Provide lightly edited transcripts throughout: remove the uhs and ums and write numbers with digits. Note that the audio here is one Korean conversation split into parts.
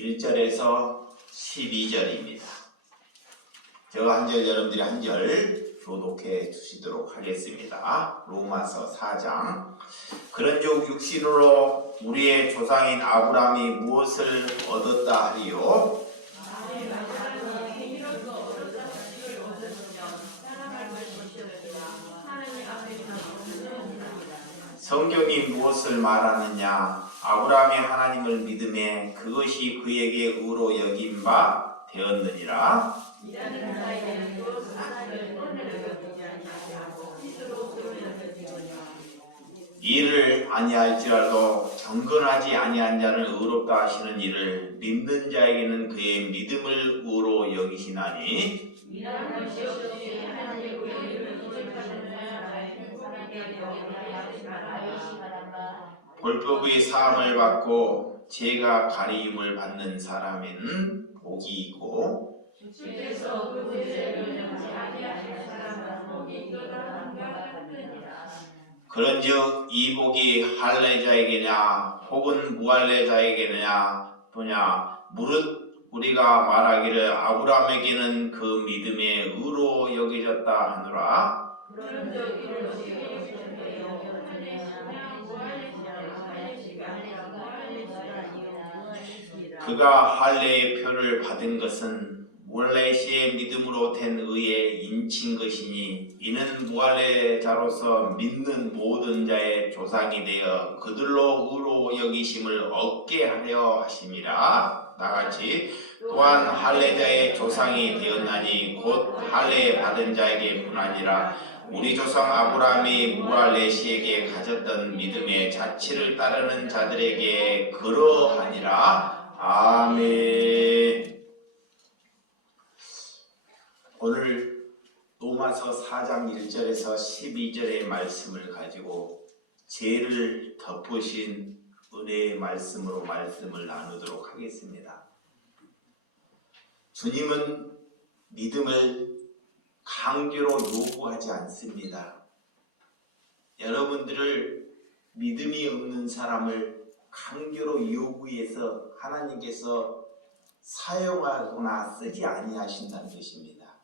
1절에서 12절입니다. 제가 한 절, 여러분들이 한 절 교독해 주시도록 하겠습니다. 로마서 4장. 그런즉 육신으로 우리의 조상인 아브라함이 무엇을 얻었다 하리요? 성경이 무엇을 말하느냐? 아브라함이 하나님을 믿음에 그것이 그에게 의로 여긴 바 되었느니라. 이를 아니할지라도 경건하지 아니한 자를 의롭다 하시는 이를 믿는 자에게는 그의 믿음을 의로 여기시나니 율법의 사함을 받고 죄가 가리움을 받는 사람에는 복이 있고 그런즉 이 복이 할례자에게냐 혹은 무할례자에게냐 또냐 무릇 우리가 말하기를 아브라함에게는 그 믿음의 의로 여겨졌다 하노라. 그가 할례의 표를 받은 것은 무할례시의 믿음으로 된 의에 인친 것이니 이는 무할례자로서 믿는 모든 자의 조상이 되어 그들로 의로 여기심을 얻게 하려 하심이라. 나같이 또한 할례자의 조상이 되었나니 곧 할례 받은 자에게 뿐 아니라 우리 조상 아브라함이 무할례시에게 가졌던 믿음의 자취를 따르는 자들에게 그러하니라. 아멘. 오늘 로마서 4장 1절에서 12절의 말씀을 가지고 죄를 덮으신 은혜의 말씀으로 말씀을 나누도록 하겠습니다. 주님은 믿음을 강제로 요구하지 않습니다. 여러분들을 믿음이 없는 사람을 강제로 요구해서 하나님께서 사용하거나 쓰지 아니하신다는 것입니다.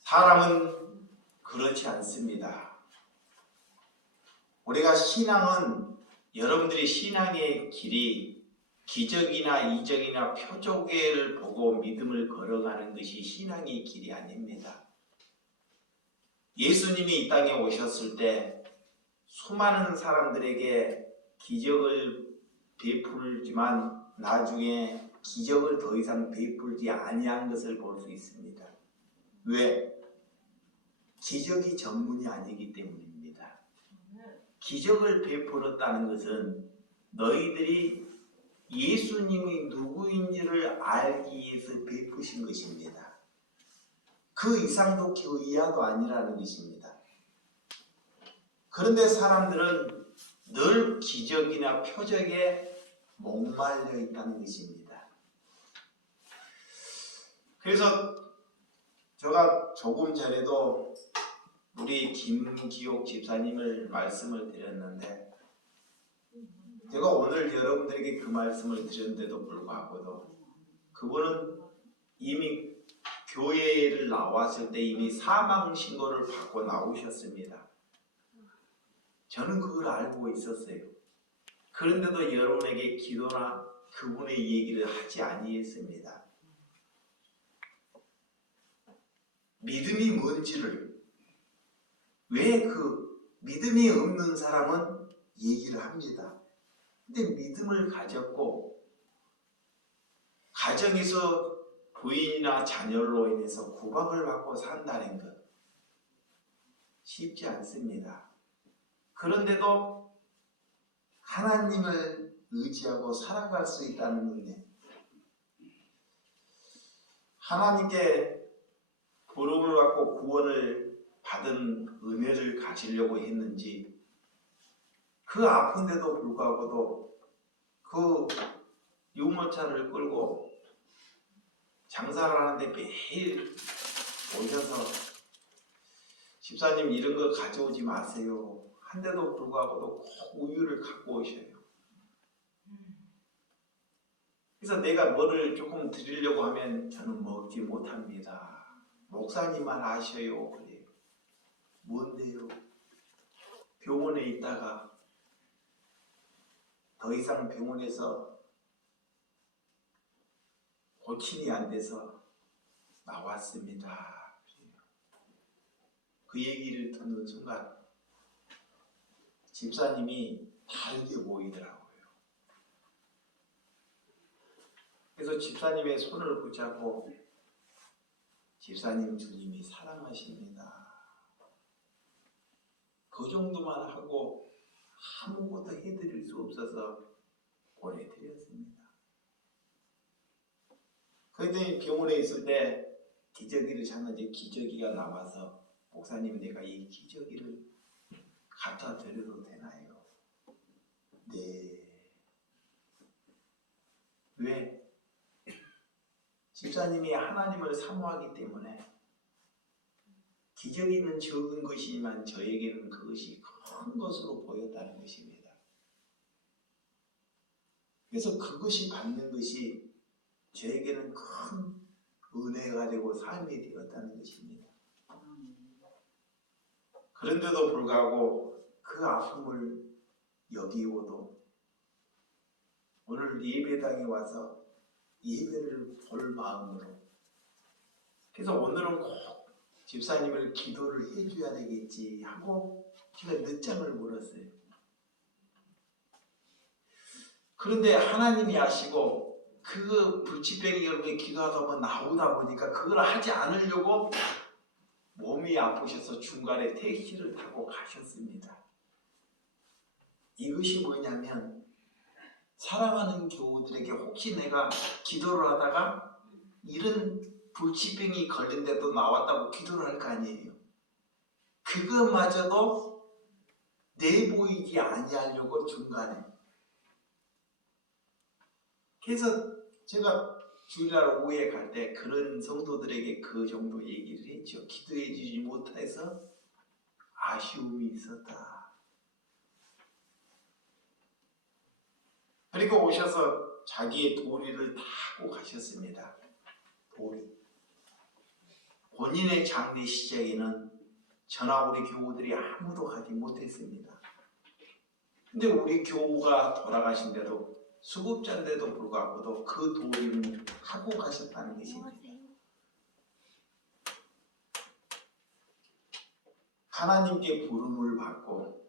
사람은 그렇지 않습니다. 우리가 신앙은 여러분들이 신앙의 길이 기적이나 이적이나 표적을 보고 믿음을 걸어가는 것이 신앙의 길이 아닙니다. 예수님이 이 땅에 오셨을 때 수많은 사람들에게 기적을 베풀지만 나중에 기적을 더 이상 베풀지 아니한 것을 볼 수 있습니다. 왜? 기적이 전문이 아니기 때문입니다. 기적을 베풀었다는 것은 너희들이 예수님이 누구인지를 알기 위해서 베푸신 것입니다. 그 이상도 그 이하도 아니라는 것입니다. 그런데 사람들은 늘 기적이나 표적에 목말려 있다는 것입니다. 그래서 제가 조금 전에도 우리 김기옥 집사님을 말씀을 드렸는데 제가 오늘 여러분들에게 그 말씀을 드렸는데도 불구하고도 그분은 이미 교회를 나왔을 때 이미 사망 신고를 받고 나오셨습니다. 저는 그걸 알고 있었어요. 그런데도 여러분에게 기도나 그분의 얘기를 하지 아니했습니다. 믿음이 뭔지를 왜 그 믿음이 없는 사람은 얘기를 합니다. 근데 믿음을 가졌고 가정에서 부인이나 자녀로 인해서 구박을 받고 산다는 것 쉽지 않습니다. 그런데도 하나님을 의지하고 살아갈 수 있다는 은혜, 하나님께 부름을 받고 구원을 받은 은혜를 가지려고 했는지 그 아픈데도 불구하고도 그 유모차를 끌고 장사를 하는데 매일 오셔서 집사님 이런 거 가져오지 마세요 한데도 불구하고도 꼭 우유를 갖고 오셔요. 그래서 내가 뭐를 조금 드리려고 하면 저는 먹지 못합니다. 목사님만 아셔요. 그래요. 뭔데요? 병원에 있다가 더 이상 병원에서 고침이 안 돼서 나왔습니다. 그 얘기를 듣는 순간 집사님이 다르게 보이더라고요. 그래서 집사님의 손을 붙잡고 집사님 주님이 사랑하십니다. 그 정도만 하고 아무것도 해드릴 수 없어서 보내드렸습니다. 그랬더니 병원에 있을 때 기저귀를 잤는데 기저귀가 나와서 목사님 내가 이 기저귀를 갖다 드려도 되나요? 네. 왜? 집사님이 하나님을 사모하기 때문에 기저귀는 적은 것이지만 저에게는 그것이 큰 것으로 보였다는 것입니다. 그래서 그것이 받는 것이 저에게는 큰 은혜가 되고 삶이 되었다는 것입니다. 그런데도 불구하고 그 아픔을 여기고도 오늘 예배당에 와서 예배를 볼 마음으로, 그래서 오늘은 꼭 집사님을 기도를 해줘야 되겠지 하고 제가 늦잠을 물었어요. 그런데 하나님이 아시고 그 불치병이 여러분이 기도하다 보면 나오다 보니까 그걸 하지 않으려고 몸이 아프셔서 중간에 택시를 타고 가셨습니다. 이것이 뭐냐면 사랑하는 교우들에게 혹시 내가 기도를 하다가 이런 불치병이 걸린데도 나왔다고 기도를 할 거 아니에요. 그것마저도 내보이지 아니하려고 중간에. 그래서 제가 주일날 오후에 갈 때 그런 성도들에게 그 정도 얘기를 했죠. 기도해 주지 못해서 아쉬움이 있었다. 그리고 오셔서 자기의 도리를 타고 가셨습니다. 도리. 본인의 장례 시작에는 저나 우리 교우들이 아무도 가지 못했습니다. 근데 우리 교우가 돌아가신데도 수급자인데도 불구하고도 그 도리는 하고 가셨다는 것입니다. 하나님께 부름을 받고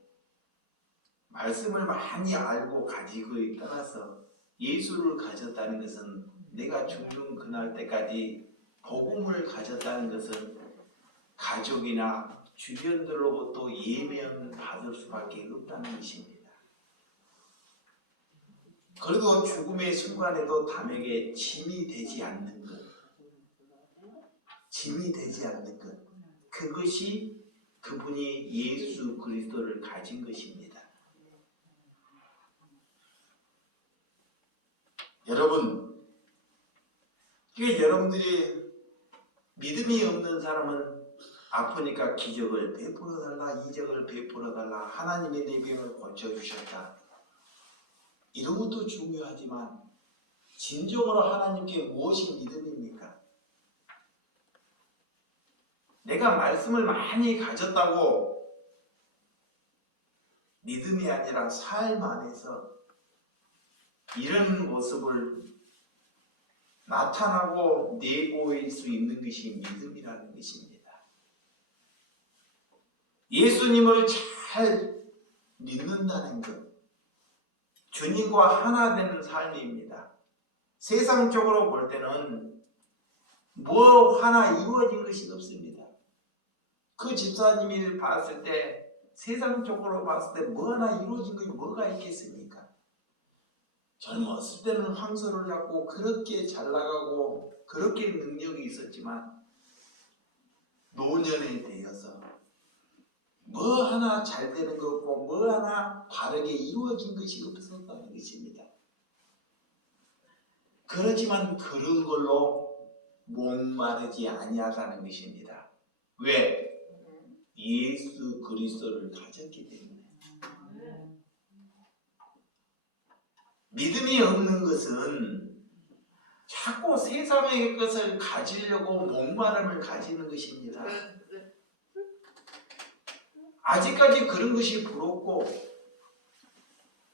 말씀을 많이 알고 가지고 떠나서 예수를 가졌다는 것은 내가 죽는 그날 때까지 복음을 가졌다는 것은 가족이나 주변들로부터 예명받을 수밖에 없다는 것입니다. 그리고 죽음의 순간에도 남에게 짐이 되지 않는 것, 짐이 되지 않는 것, 그것이 그분이 예수 그리스도를 가진 것입니다. 여러분, 여러분들이 믿음이 없는 사람은 아프니까 기적을 베풀어달라, 이적을 베풀어달라, 하나님의 내 병을 고쳐주셨다. 이런 것도 중요하지만 진정으로 하나님께 무엇이 믿음입니까? 내가 말씀을 많이 가졌다고 믿음이 아니라 삶 안에서 이런 모습을 나타나고 내보일 수 있는 것이 믿음이라는 것입니다. 예수님을 잘 믿는다는 것, 주님과 하나 되는 삶입니다. 세상적으로 볼 때는 뭐 하나 이루어진 것이 없습니다. 그 집사님을 봤을 때 세상적으로 봤을 때 뭐 하나 이루어진 것이 뭐가 있겠습니까? 젊었을 때는 황소를 잡고 그렇게 잘 나가고 그렇게 능력이 있었지만 노년에 되어서 뭐 하나 잘 되는 거 없고 뭐 하나 바르게 이루어진 것이 없었다는 것입니다. 그렇지만 그런 걸로 목마르지 아니하다는 것입니다. 왜? 예수 그리스도를 가졌기 때문에. 믿음이 없는 것은 자꾸 세상의 것을 가지려고 목마름을 가지는 것입니다. 아직까지 그런 것이 부럽고,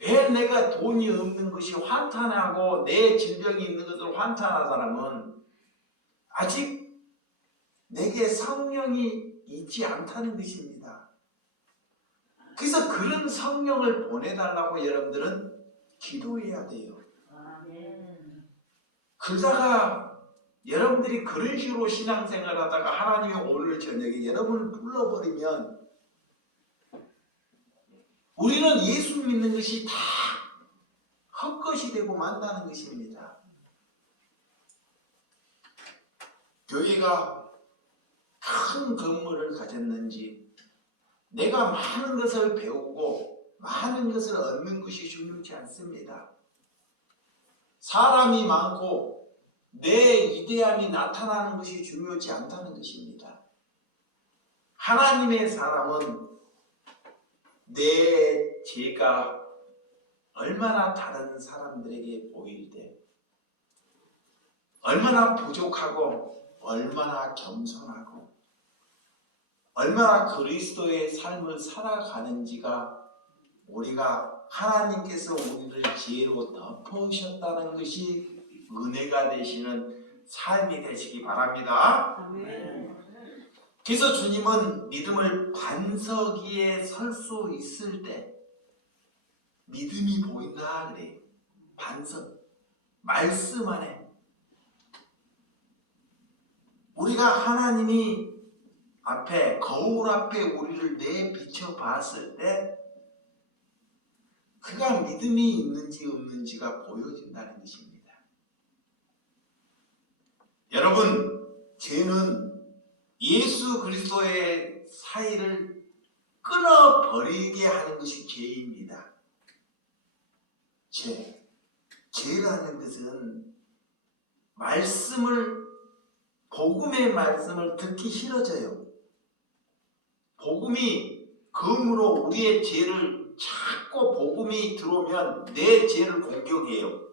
왜 내가 돈이 없는 것이 환탄하고 내 질병이 있는 것을 환탄한 사람은 아직 내게 성령이 있지 않다는 것입니다. 그래서 그런 성령을 보내달라고 여러분들은 기도해야 돼요. 그러다가 여러분들이 그런 식으로 신앙생활 하다가 하나님이 오늘 저녁에 여러분을 불러버리면 우리는 예수 믿는 것이 다 헛것이 되고 만다는 것입니다. 교회가 큰 건물을 가졌는지 내가 많은 것을 배우고 많은 것을 얻는 것이 중요치 않습니다. 사람이 많고 내 위대함이 나타나는 것이 중요치 않다는 것입니다. 하나님의 사람은 내 죄가 얼마나 다른 사람들에게 보일 때 얼마나 부족하고 얼마나 겸손하고 얼마나 그리스도의 삶을 살아가는지가 우리가 하나님께서 우리를 지혜로 덮으셨다는 것이 은혜가 되시는 삶이 되시기 바랍니다. 아멘. 그래서 주님은 믿음을 반석 위에 설 수 있을 때 믿음이 보인다 그래요. 반석, 말씀 안에 우리가 하나님이 앞에 거울 앞에 우리를 내비춰 봤을 때 그가 믿음이 있는지 없는지가 보여진다는 것입니다. 여러분, 죄는 예수 그리스도의 사이를 끊어버리게 하는 것이 죄입니다. 죄라는 것은 복음의 말씀을 듣기 싫어져요. 복음이 검으로 우리의 죄를 자꾸 복음이 들어오면 내 죄를 공격해요.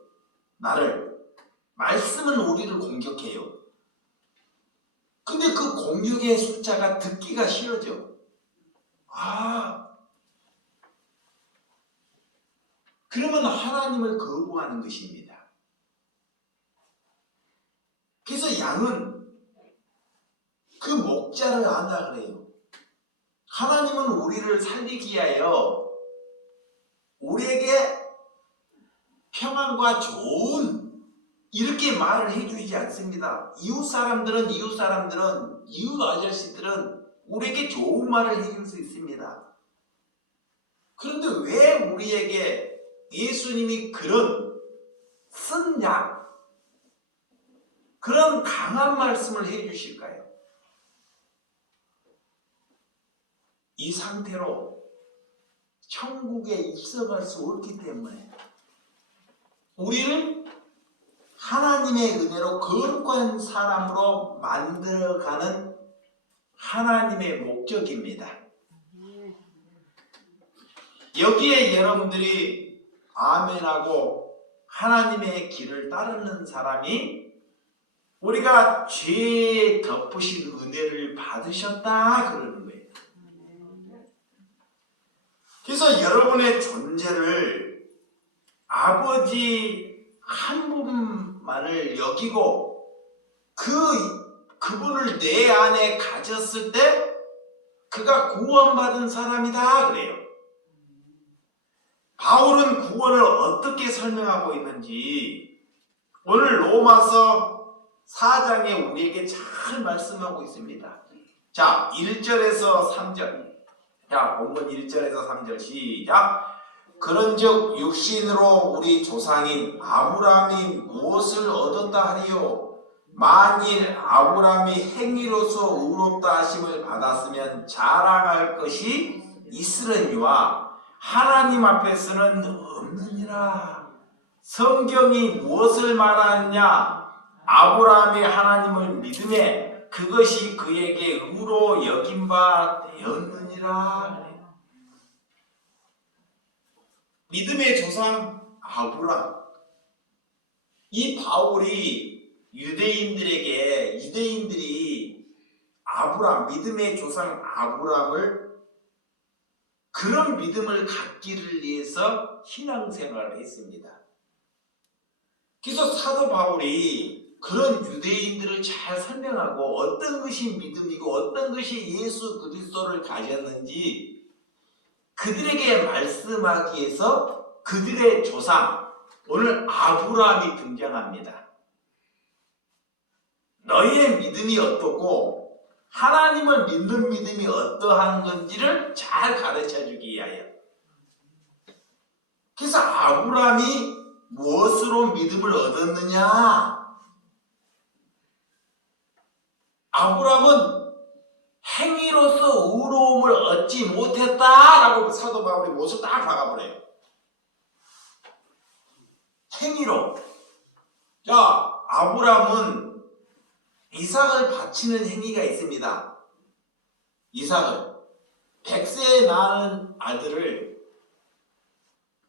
말씀은 우리를 공격해요. 근데 그 공격의 숫자가 듣기가 싫어져. 그러면 하나님을 거부하는 것입니다. 그래서 양은 그 목자를 안다 그래요. 하나님은 우리를 살리기 위하여 우리에게 평안과 좋은 이렇게 말을 해주지 않습니다. 이웃 아저씨들은 우리에게 좋은 말을 해줄 수 있습니다. 그런데 왜 우리에게 예수님이 그런 쓴 약, 그런 강한 말씀을 해주실까요? 이 상태로 천국에 입성할 수 없기 때문에 우리를 하나님의 은혜로 거룩한 사람으로 만들어가는 하나님의 목적입니다. 여기에 여러분들이 아멘하고 하나님의 길을 따르는 사람이 우리가 죄에 덮으신 은혜를 받으셨다 그러는 거예요. 그래서 여러분의 존재를 아버지 한 분만을 여기고 그분을 내 안에 가졌을 때 그가 구원받은 사람이다 그래요. 바울은 구원을 어떻게 설명하고 있는지 오늘 로마서 4장에 우리에게 잘 말씀하고 있습니다. 자, 1절에서 3절. 자, 본문 1절에서 3절 시작. 그런즉 육신으로 우리 조상인 아브라함이 무엇을 얻었다 하리요? 만일 아브라함이 행위로서 의롭다 하심을 받았으면 자랑할 것이 있으려니와 하나님 앞에서는 없느니라. 성경이 무엇을 말하느냐? 아브라함이 하나님을 믿음에 그것이 그에게 의로 여긴 바 되었느니라. 믿음의 조상 아브라함. 이 바울이 유대인들이 아브람, 믿음의 조상 아브람을 그런 믿음을 갖기를 위해서 신앙생활을 했습니다. 그래서 사도 바울이 그런 유대인들을 잘 설명하고 어떤 것이 믿음이고 어떤 것이 예수 그리스도를 가졌는지 그들에게 말씀하기 위해서 그들의 조상, 오늘 아브라함이 등장합니다. 너희의 믿음이 어떻고 하나님을 믿는 믿음이 어떠한 건지를 잘 가르쳐주기 위하여. 그래서 아브라함이 무엇으로 믿음을 얻었느냐? 아브라함은 행위로서 의로움을 얻지 못했다라고 사도 바울이 못을 딱 박아버려요. 행위로. 자, 아브라함은 이삭을 바치는 행위가 있습니다. 이삭을 100세에 낳은 아들을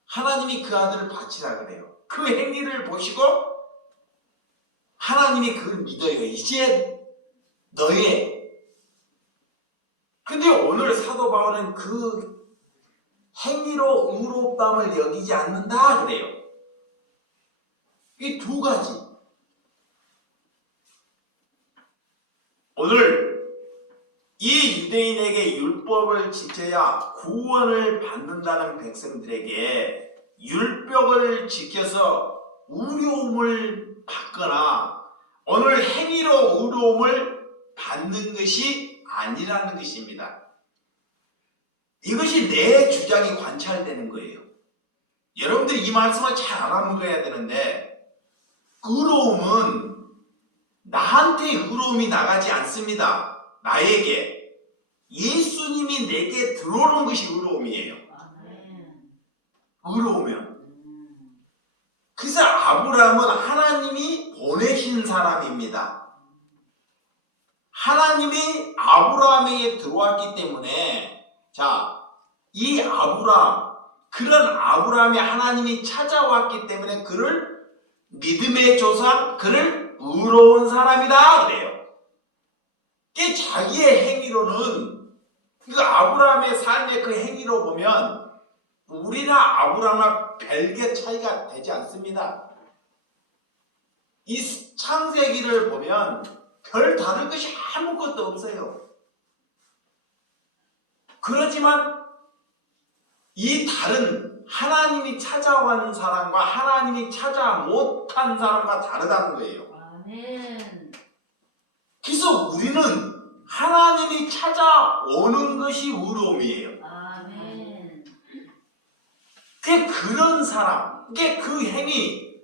하나님이 그 아들을 바치라 그래요. 그 행위를 보시고 하나님이 그걸 믿어요. 이제 너의. 근데 오늘 사도 바울은 그 행위로 의롭다함을 여기지 않는다 그래요. 이 두 가지. 오늘 이 유대인에게 율법을 지켜야 구원을 받는다는 백성들에게 율법을 지켜서 의로움을 받거나 오늘 행위로 의로움을 받는 것이 아니라는 것입니다. 이것이 내 주장이 관찰되는 거예요. 여러분들이 이 말씀을 잘 알아먹어야 되는데 의로움은 나한테 의로움이 나가지 않습니다. 나에게 예수님이 내게 들어오는 것이 의로움이에요. 의로우면. 그래서 아브라함은 하나님이 보내신 사람입니다. 하나님이 아브라함에게 들어왔기 때문에 자, 이 아브라함, 그런 아브라함이 하나님이 찾아왔기 때문에 그를 믿음의 조상, 그를 의로운 사람이다 그래요. 그 자기의 행위로는 그 아브라함의 삶의 그 행위로 보면 우리나 아브라함과 별개 차이가 되지 않습니다. 이 창세기를 보면 별 다른 것이 아무것도 없어요. 그렇지만 이 다른 하나님이 찾아온 사람과 하나님이 찾아 못한 사람과 다르다는 거예요. 아멘. 그래서 우리는 하나님이 찾아오는 것이 의로움이에요. 아멘. 그런 사람, 그 행위,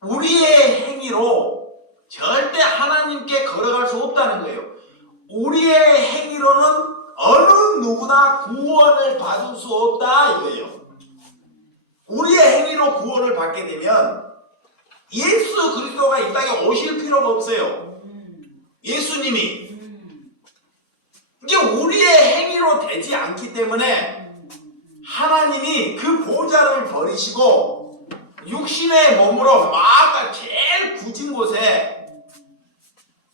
우리의 행위로 절대 하나님께 걸어갈 수 없다는 거예요. 우리의 행위로는 어느 누구나 구원을 받을 수 없다 이거예요. 우리의 행위로 구원을 받게 되면 예수 그리스도가 이 땅에 오실 필요가 없어요. 예수님이. 이게 우리의 행위로 되지 않기 때문에 하나님이 그 보좌를 버리시고 육신의 몸으로 막 제일 굳은 곳에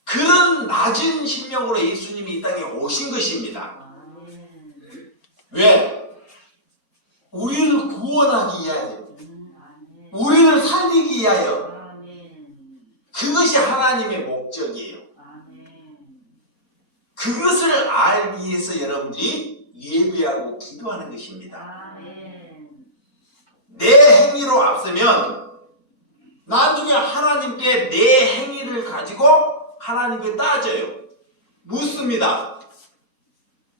그런 낮은 심령으로 예수님이 이 땅에 오신 것입니다. 왜? 우리를 구원하기 위하여, 우리를 살리기 위하여. 그것이 하나님의 목적이에요. 그것을 알기 위해서 여러분들이 예배하고 기도하는 것입니다. 내 행위로 앞서면 나중에 하나님께 내 행위를 가지고 하나님께 따져요. 묻습니다.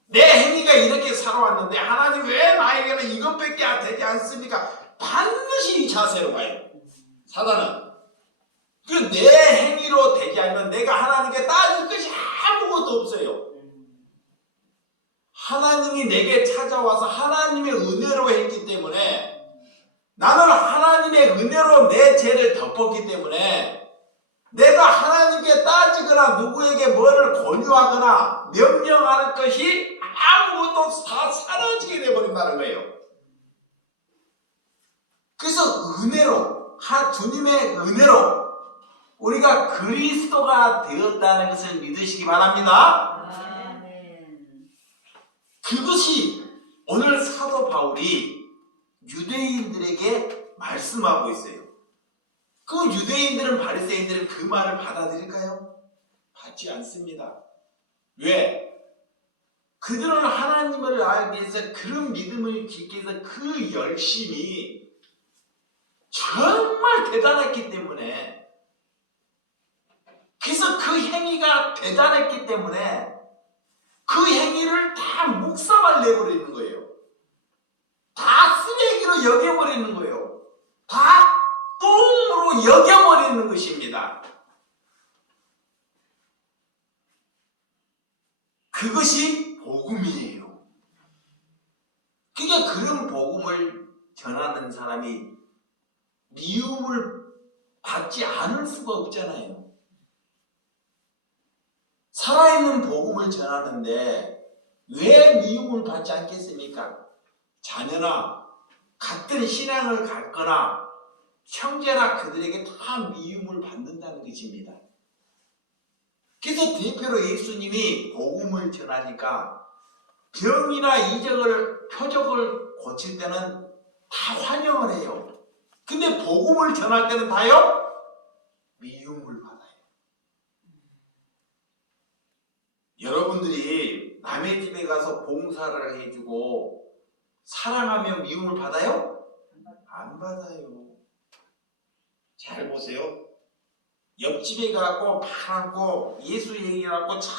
내 행위가 이렇게 살아왔는데 하나님 왜 나에게는 이것밖에 되지 않습니까? 반드시 이 자세로 가요. 사단은. 그 내 행위로 되지 않으면 내가 하나님께 따질 것이 아무것도 없어요. 하나님이 내게 찾아와서 하나님의 은혜로 했기 때문에 나는 하나님의 은혜로 내 죄를 덮었기 때문에 내가 하나님께 따지거나 누구에게 뭐를 권유하거나 명령할 것이 아무것도 다 사라지게 되어버린다는 거예요. 그래서 은혜로, 주님의 은혜로 우리가 그리스도가 되었다는 것을 믿으시기 바랍니다. 아멘. 그것이 오늘 사도 바울이 유대인들에게 말씀하고 있어요. 그 유대인들은, 바리새인들은 그 말을 받아들일까요? 받지 않습니다. 왜? 그들은 하나님을 알기 위해서, 그런 믿음을 짓기 위해서 그 열심이 정말 대단했기 때문에, 그래서 그 행위가 대단했기 때문에 그 행위를 다 묵사발 내버리는 거예요. 다 쓰레기로 여겨버리는 거예요. 다 똥으로 여겨버리는 것입니다. 그것이 복음이에요. 그러니까 그런 복음을 전하는 사람이 미움을 받지 않을 수가 없잖아요. 살아있는 복음을 전하는데 왜 미움을 받지 않겠습니까? 자녀나 같은 신앙을 갖거나 형제나 그들에게 다 미움을 받는다는 것입니다. 그래서 대표로 예수님이 복음을 전하니까 병이나 이적을, 표적을 고칠 때는 다 환영을 해요. 근데 복음을 전할 때는 다요? 미움을 받아요. 여러분들이 남의 집에 가서 봉사를 해주고 사랑하며 미움을 받아요? 안 받아요. 잘 보세요. 옆집에 가고 파랗고 예수 얘기하고 참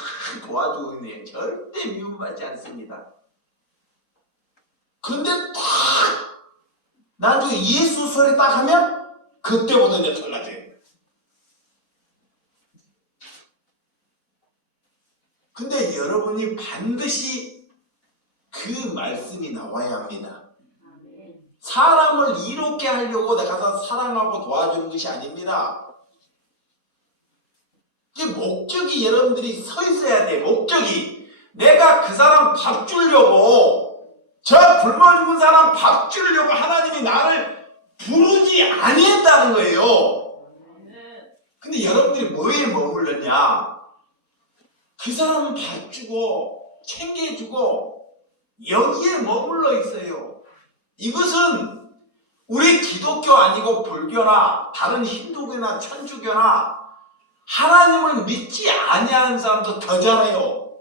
도와주고 있네요. 절대 미움받지 않습니다. 근데 딱 나중에 예수 소리 딱 하면 그때부터 이제 달라져요. 근데 여러분이 반드시 그 말씀이 나와야 합니다. 사람을 이롭게 하려고 나가서 사랑하고 도와주는 것이 아닙니다. 이게 목적이 여러분들이 서 있어야 돼. 목적이 내가 그 사람 밥 주려고, 저 굶어 죽은 사람 밥 주려고 하나님이 나를 부르지 아니했다는 거예요. 근데 여러분들이 뭐에 머물렀냐? 그 사람은 밥 주고 챙겨주고 여기에 머물러 있어요. 이것은 우리 기독교 아니고 불교나 다른 힌두교나 천주교나 하나님을 믿지 아니하는 사람도 더 잘해요.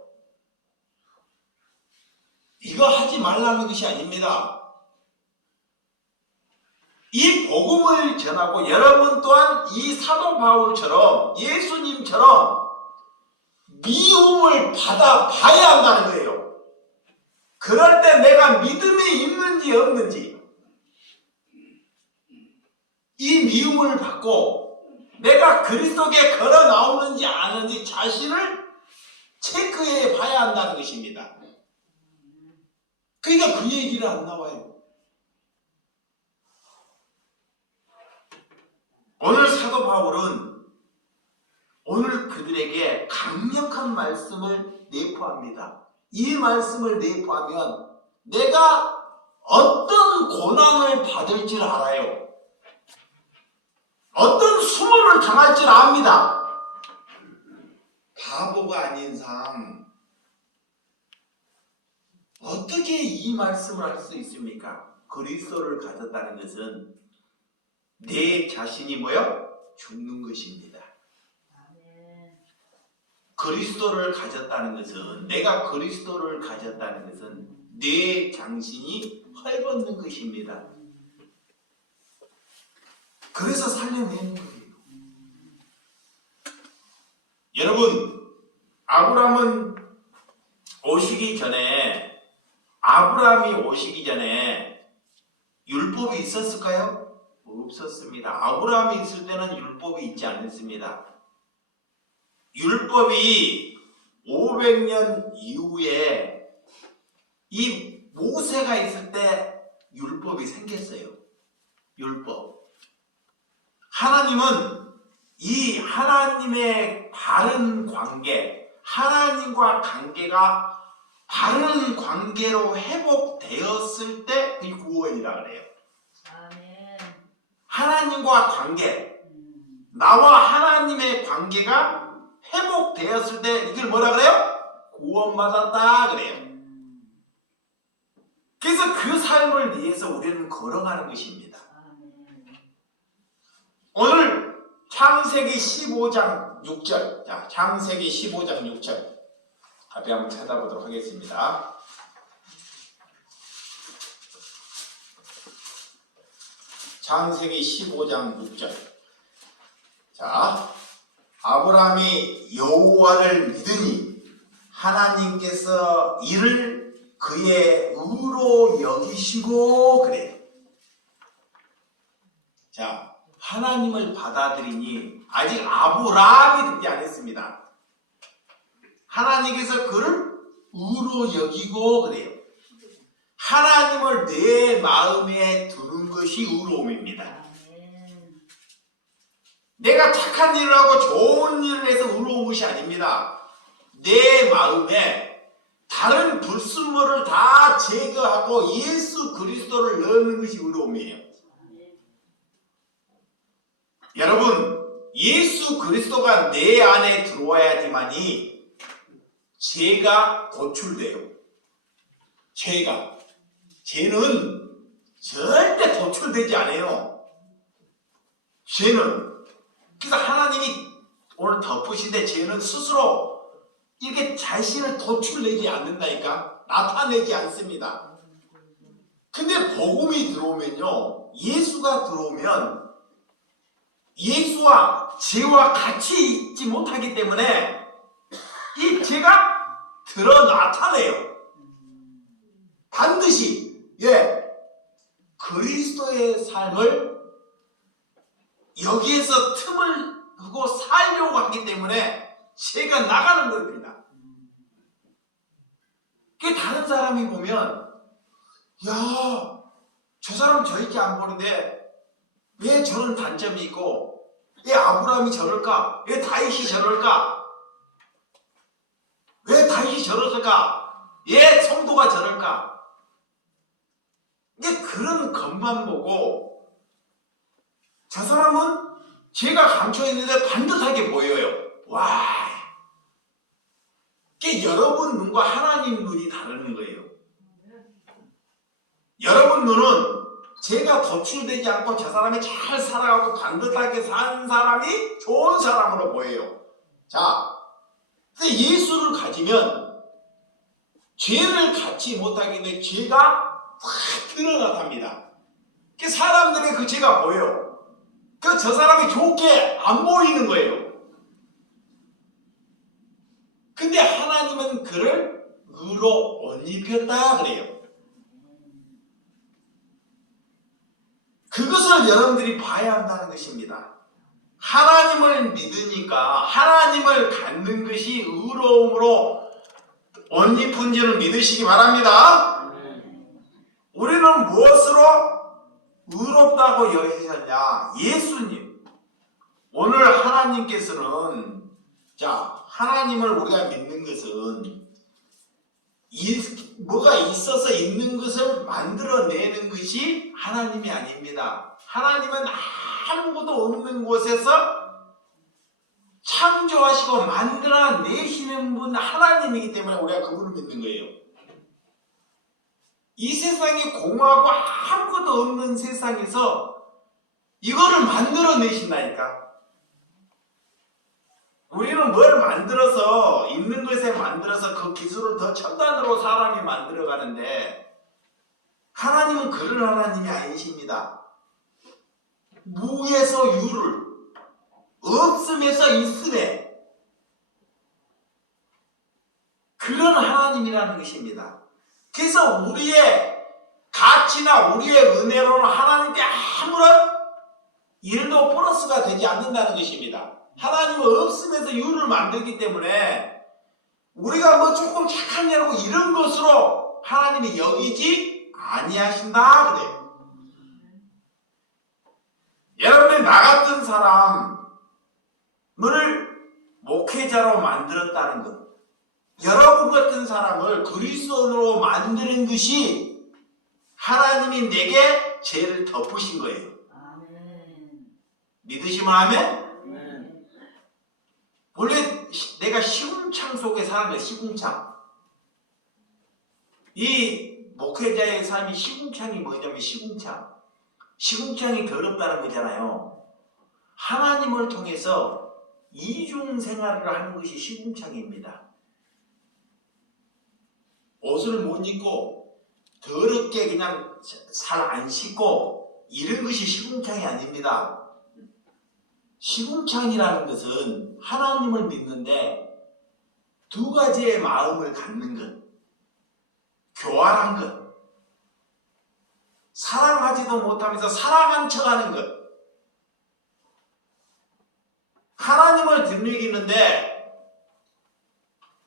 이거 하지 말라는 것이 아닙니다. 이 복음을 전하고 여러분 또한 이 사도 바울처럼 예수님처럼 미움을 받아봐야 한다는 거예요. 그럴 때 내가 믿음이 있는지 없는지, 이 미움을 받고 내가 그리스도께 걸어 나오는지 아는지 자신을 체크해 봐야 한다는 것입니다. 그러니까 그 얘기를 안 나와요. 오늘 사도 바울은 오늘 그들에게 강력한 말씀을 내포합니다. 이 말씀을 내포하면 내가 어떤 고난을 받을 줄 알아요. 어떤 수모를 당할 줄 압니다. 바보가 아닌 상 어떻게 이 말씀을 할 수 있습니까? 그리스도를 가졌다는 것은 내 자신이 뭐요? 죽는 것입니다. 그리스도를 가졌다는 것은, 내가 그리스도를 가졌다는 것은 내 정신이 헐벗는 것입니다. 그래서 살려내는 거예요. 여러분, 아브라함이 오시기 전에 율법이 있었을까요? 없었습니다. 아브라함이 있을 때는 율법이 있지 않았습니다. 율법이 500년 이후에 이 모세가 있을 때 율법이 생겼어요. 율법. 하나님은 이 하나님의 바른 관계, 하나님과 관계가 바른 관계로 회복되었을 때 그게 구원이라 그래요. 아멘. 하나님과 관계, 나와 하나님의 관계가 회복되었을 때 이걸 뭐라 그래요? 구원받았다 그래요. 그래서 그 삶을 위해서 우리는 걸어가는 것입니다. 오늘 창세기 15장 6절, 자, 창세기 15장 6절 앞에 한번 찾아보도록 하겠습니다. 창세기 15장 6절. 자, 아브라함이 여호와를 믿으니 하나님께서 이를 그의 의로 여기시고 그래요. 자, 하나님을 받아들이니 아직 아브라함이 듣지 않았습니다. 하나님께서 그를 의로 여기고 그래요. 하나님을 내 마음에 두는 것이 의로움입니다. 내가 착한 일을 하고 좋은 일을 해서 의로운 것이 아닙니다. 내 마음에 다른 불순물을 다 제거하고 예수 그리스도를 넣는 것이 의로움이에요. 여러분, 예수 그리스도가 내 안에 들어와야지만이 죄가 고출돼요. 죄는 절대 도출되지 않아요. 죄는. 그래서 하나님이 오늘 덮으신데 죄는 스스로 이렇게 자신을 도출내지 않는다니까. 나타내지 않습니다. 근데 복음이 들어오면요, 예수가 들어오면 예수와 죄와 같이 있지 못하기 때문에 이 죄가 드러 나타내요. 반드시 그리스도의 삶을 여기에서 틈을 두고 살려고 하기 때문에 죄가 나가는 겁니다. 그 다른 사람이 보면 야, 저 사람 저렇게 안 보는데 왜 저런 단점이 있고 왜 아브라함이 저럴까? 왜 다윗이 저럴까? 왜 다윗이 저럴까? 왜 성도가 저럴까? 그런 것만 보고 저 사람은 죄가 감춰있는데 반듯하게 보여요. 와, 여러분 눈과 하나님 눈이 다르는 거예요. 여러분 눈은 죄가 도출되지 않고 저 사람이 잘 살아가고 반듯하게 사는 사람이 좋은 사람으로 보여요. 자, 근데 예수를 가지면 죄를 갖지 못하기 때문에 죄가 확 드러나답니다. 사람들의 그 죄가 보여요. 저 사람이 좋게 안 보이는 거예요. 근데 하나님은 그를 의로 옷 입혔다 그래요. 그것을 여러분들이 봐야 한다는 것입니다. 하나님을 믿으니까 하나님을 갖는 것이 의로움으로 옷 입은 줄을 믿으시기 바랍니다. 우리는 무엇으로 의롭다고 여기셨냐? 예수님. 오늘 하나님께서는, 자, 하나님을 우리가 믿는 것은 뭐가 있어서 있는 것을 만들어내는 것이 하나님이 아닙니다. 하나님은 아무것도 없는 곳에서 창조하시고 만들어내시는 분 하나님이기 때문에 우리가 그분을 믿는 거예요. 이 세상에 공허하고 아무것도 없는 세상에서 이거를 만들어내신다니까. 우리는 뭘 만들어서 있는 것에 만들어서 그 기술을 더 첨단으로 사람이 만들어가는데 하나님은 그런 하나님이 아니십니다. 무에서 유를, 없음에서 있음에, 그런 하나님이라는 것입니다. 그래서 우리의 가치나 우리의 은혜로는 하나님께 아무런 일도 플러스가 되지 않는다는 것입니다. 하나님은 없음에서 유를 만들기 때문에 우리가 뭐 조금 착한 일하고 이런 것으로 하나님이 여기지 아니하신다 그래요. 여러분이 나 같은 사람을 목회자로 만들었다는 것, 여러분 같은 사람을 그리스도로 만드는 것이 하나님이 내게 죄를 덮으신 거예요. 믿으시면 하면 원래 내가 시궁창 속에 사는 거야. 시궁창. 이 목회자의 삶이 시궁창이 뭐냐면 시궁창. 시궁창이 더럽다는 거잖아요. 하나님을 통해서 이중 생활을 하는 것이 시궁창입니다. 옷을 못 입고 더럽게 그냥 살 안 씻고 이런 것이 시궁창이 아닙니다. 시궁창이라는 것은 하나님을 믿는데 두 가지의 마음을 갖는 것. 교활한 것. 사랑하지도 못하면서 사랑한 척하는 것. 하나님을 뒷먹이는데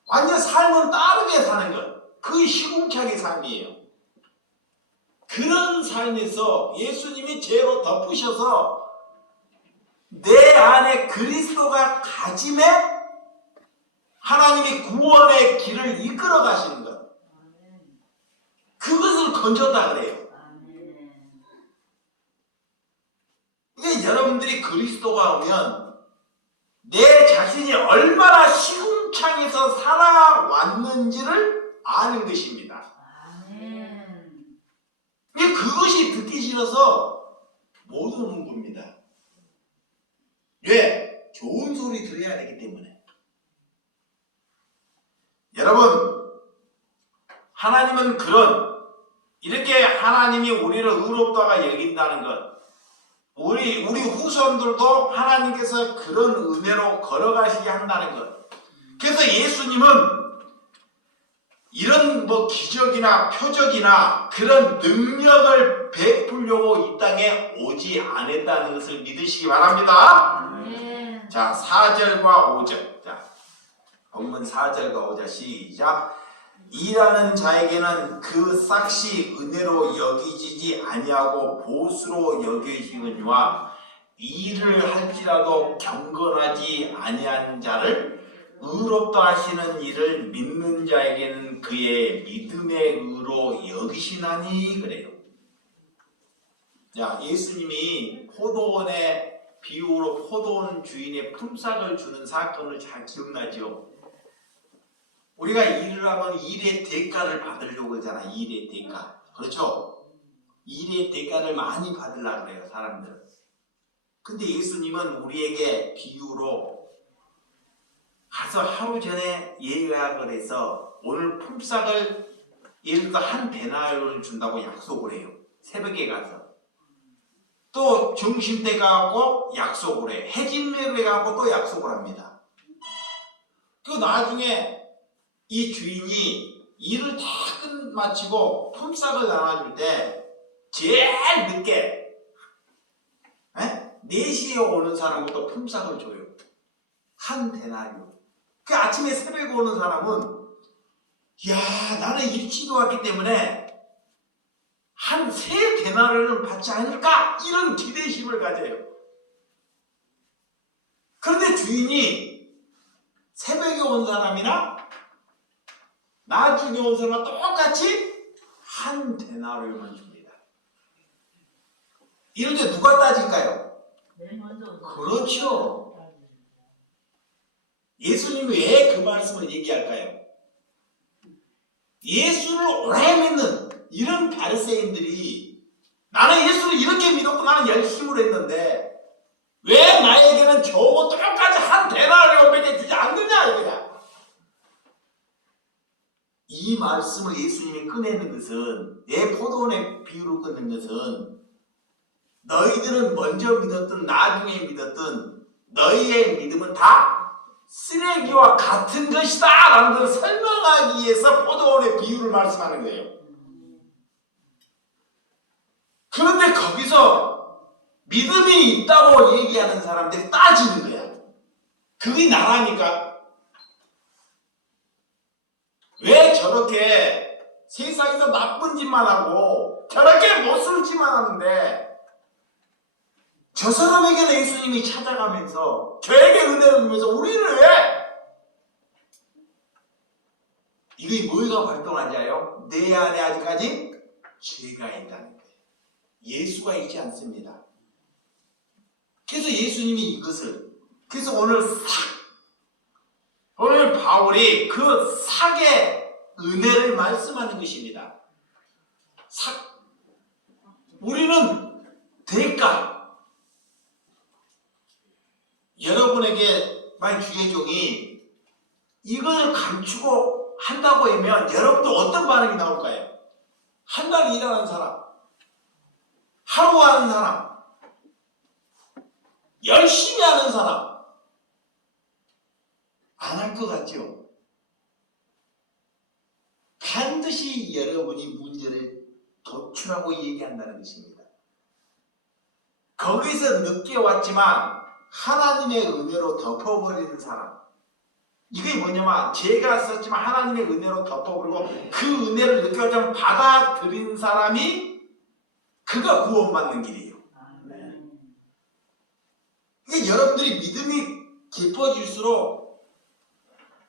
완전 삶은 다르게 사는 것. 그게 시궁창의 삶이에요. 그런 삶에서 예수님이 죄로 덮으셔서 내 안에 그리스도가 가짐에 하나님이 구원의 길을 이끌어 가시는 것. 그것을 건졌다 그래요. 이게 여러분들이 그리스도가 오면 내 자신이 얼마나 시궁창에서 살아왔는지를 아는 것입니다. 그것이 듣기 싫어서 못 오는 겁니다. 왜? 좋은 소리 들어야 되기 때문에. 여러분, 하나님은 이렇게 하나님이 우리를 의롭다가 여긴다는 것, 우리 후손들도 하나님께서 그런 은혜로 걸어가시게 한다는 것. 그래서 예수님은 이런 기적이나 표적이나 그런 능력을 베풀려고 이 땅에 오지 않았다는 것을 믿으시기 바랍니다. 자, 4절과 5절. 자, 본문 4절과 5절 시작. 일하는 자에게는 그 싹시 은혜로 여기지지 아니하고 보수로 여겨지거니와 일을 할지라도 경건하지 아니한 자를 의롭다 하시는 일을 믿는 자에게는 그의 믿음의 의로 여기시나니 그래요. 자, 예수님이 포도원의 비유로 포도원 주인의 품삯을 주는 사건을 잘 기억나죠? 우리가 일을 하면 일의 대가를 받으려고 하잖아. 일의 대가. 그렇죠? 일의 대가를 많이 받으려고 그래요, 사람들은. 근데 예수님은 우리에게 비유로 가서 하루 전에 예약을 해서 오늘 품삯을 예를 들어서 한 데나리온을 준다고 약속을 해요. 새벽에 가서. 또 점심때 가고 약속을 해. 해진매에 가고 또 약속을 합니다. 그 나중에 이 주인이 일을 다 끝마치고 품삯을 나눠줄 때 제일 늦게 4시에 오는 사람부터 품삯을 줘요. 한 데나리온. 그 아침에 새벽에 오는 사람은 나는 일찍 왔기 때문에 한 3데나리온은 받지 않을까? 이런 기대심을 가져요. 그런데 주인이 새벽에 온 사람이나 나중에 온 사람과 똑같이 한 데나리온을 줍니다. 이런데 누가 따질까요? 그렇죠. 예수님이 왜 그 말씀을 얘기할까요? 예수를 오래 믿는 이런 바리새인들이 나는 예수를 이렇게 믿었고 나는 열심으로 했는데 왜 나에게는 저거 똑같이 한 데나리온밖에 주지 않느냐 이거야. 이 말씀을 예수님이 꺼내는 것은 내 포도원의 비유로 끊는 것은 너희들은 먼저 믿었든 나중에 믿었든 너희의 믿음은 다 쓰레기와 같은 것이다 라는 걸 설명하기 위해서 포도원의 비유를 말씀하는 거예요. 그런데 거기서 믿음이 있다고 얘기하는 사람들이 따지는 거야. 그게 나라니까. 왜 저렇게 세상에서 나쁜 짓만 하고 저렇게 못쓸 짓만 하는데 저 사람에게는 예수님이 찾아가면서 저에게 은혜를 주면서 우리는 왜? 이게 뭐가 발동하냐요? 내 안에 아직까지 죄가 있다는 거예요. 예수가 있지 않습니다. 그래서 예수님이 이것을 그래서 오늘 싹 오늘 바울이 그 삭의 은혜를 말씀하는 것입니다. 우리는 대가. 여러분에게 만약 주의 종이 이걸 감추고 한다고 하면 여러분도 어떤 반응이 나올까요? 한 달 일하는 사람, 하루 하는 사람, 열심히 하는 사람 안 할 것 같죠? 반드시 여러분이 문제를 도출하고 얘기한다는 것입니다. 거기서 늦게 왔지만 하나님의 은혜로 덮어버리는 사람. 이게 뭐냐면 제가 썼지만 하나님의 은혜로 덮어버리고 그 은혜를 느껴서 받아들인 사람이 그가 구원받는 길이에요. 이게 여러분들이 믿음이 깊어질수록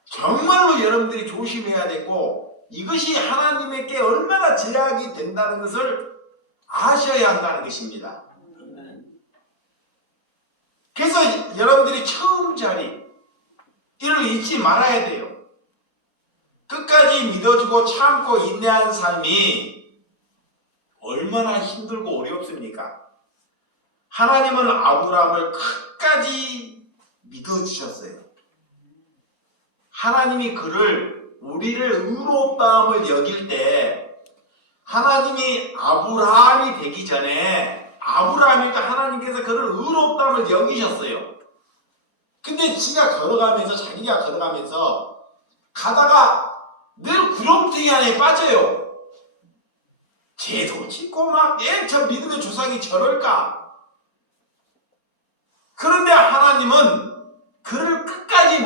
정말로 여러분들이 조심해야 되고 이것이 하나님에게 얼마나 제약이 된다는 것을 아셔야 한다는 것입니다. 그래서 여러분들이 처음 자리 이를 잊지 말아야 돼요. 끝까지 믿어주고 참고 인내한 삶이 얼마나 힘들고 어렵습니까? 하나님은 아브라함을 끝까지 믿어주셨어요. 하나님이 우리를 의롭다함을 여길 때 하나님이 아브라함이 되기 전에 아브라함이니까 하나님께서 그를 의롭다함을 여기셨어요. 근데 자기가 걸어가면서 가다가 늘 구렁텅이 안에 빠져요. 죄도 짓고 저 믿음의 조상이 저럴까? 그런데 하나님은 그를 끝까지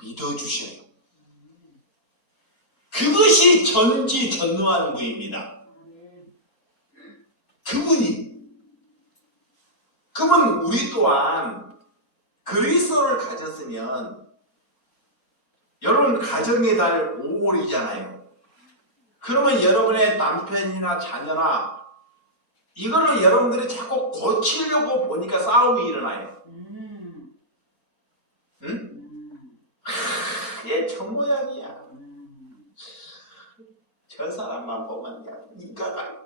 믿어주셔요. 그것이 전지전능한 분입니다. 그러면 우리 또한 그리스도를 가졌으면 여러분 가정의 달 5월이잖아요. 그러면 여러분의 남편이나 자녀나 이걸로 여러분들이 자꾸 고치려고 보니까 싸움이 일어나요. 응? 얘 저 모양이야. 저 사람만 보면 인가가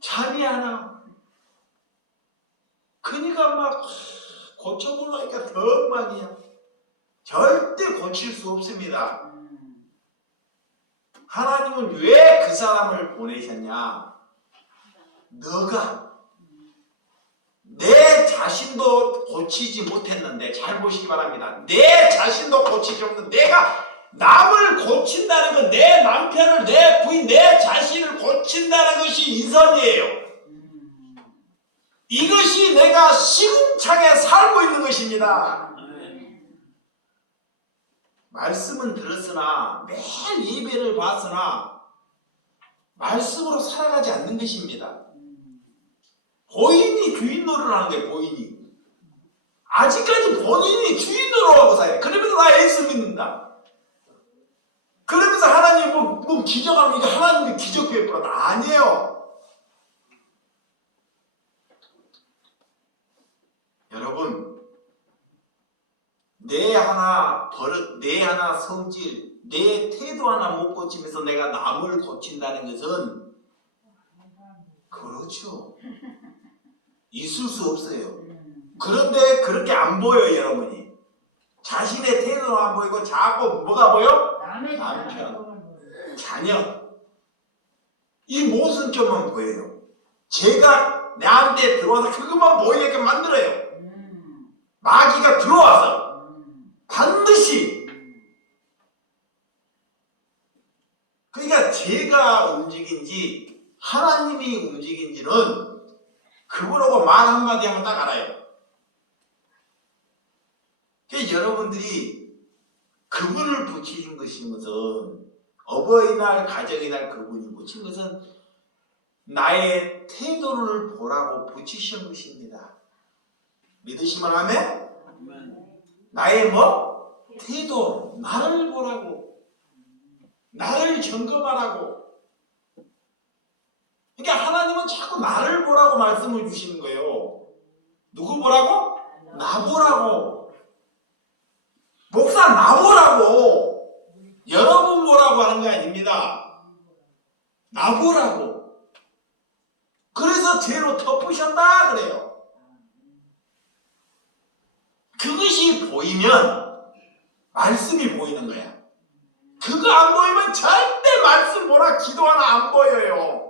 잠이 안 와. 그러니까 고쳐보려니까 더 엉망이야. 절대 고칠 수 없습니다. 하나님은 왜 그 사람을 보내셨냐? 너가 내 자신도 고치지 못했는데, 잘 보시기 바랍니다. 내 자신도 고치지 못했는데 내가 남을 고친다는 건 내 남편을, 내 부인, 내 자신을 고친다는 것이 이선이에요. 이것이 내가 시궁창에 살고 있는 것입니다. 말씀은 들었으나 매일 예배를 봤으나 말씀으로 살아가지 않는 것입니다. 본인이 주인 노릇을 하는 거예요. 본인이 아직까지 본인이 주인 노릇하고 살아요. 그러면서 나 예수 믿는다. 그러면서 하나님 뭐 기적합니까? 하나님이 기적 베풀었다. 아니에요. 여러분, 내 하나 버릇, 내 하나 성질, 내 태도 하나 못 고치면서 내가 남을 고친다는 것은 그렇죠. 있을 수 없어요. 그런데 그렇게 안 보여요, 여러분이. 자신의 태도는 안 보이고 자꾸 뭐가 보여? 남편, 자녀. 이 모순점만 보여요. 제가 나한테 들어와서 그것만 보이게 만들어요. 마귀가 들어와서 반드시. 그러니까 제가 움직인지 하나님이 움직인지는 그거라고 말 한마디 하면 딱 알아요. 그러니까 여러분들이 그분을 붙이신 것은 어버이날, 가정의 날 그분이 붙인 것은 나의 태도를 보라고 붙이신 것입니다. 믿으시면 아멘? 나의 태도, 나를 보라고, 나를 점검하라고. 그러니까 하나님은 자꾸 나를 보라고 말씀을 주시는 거예요. 누구 보라고? 나 보라고. 바보라고. 그래서 죄로 덮으셨다 그래요. 그것이 보이면 말씀이 보이는 거야. 그거 안 보이면 절대 말씀 보나 기도 하나 안 보여요.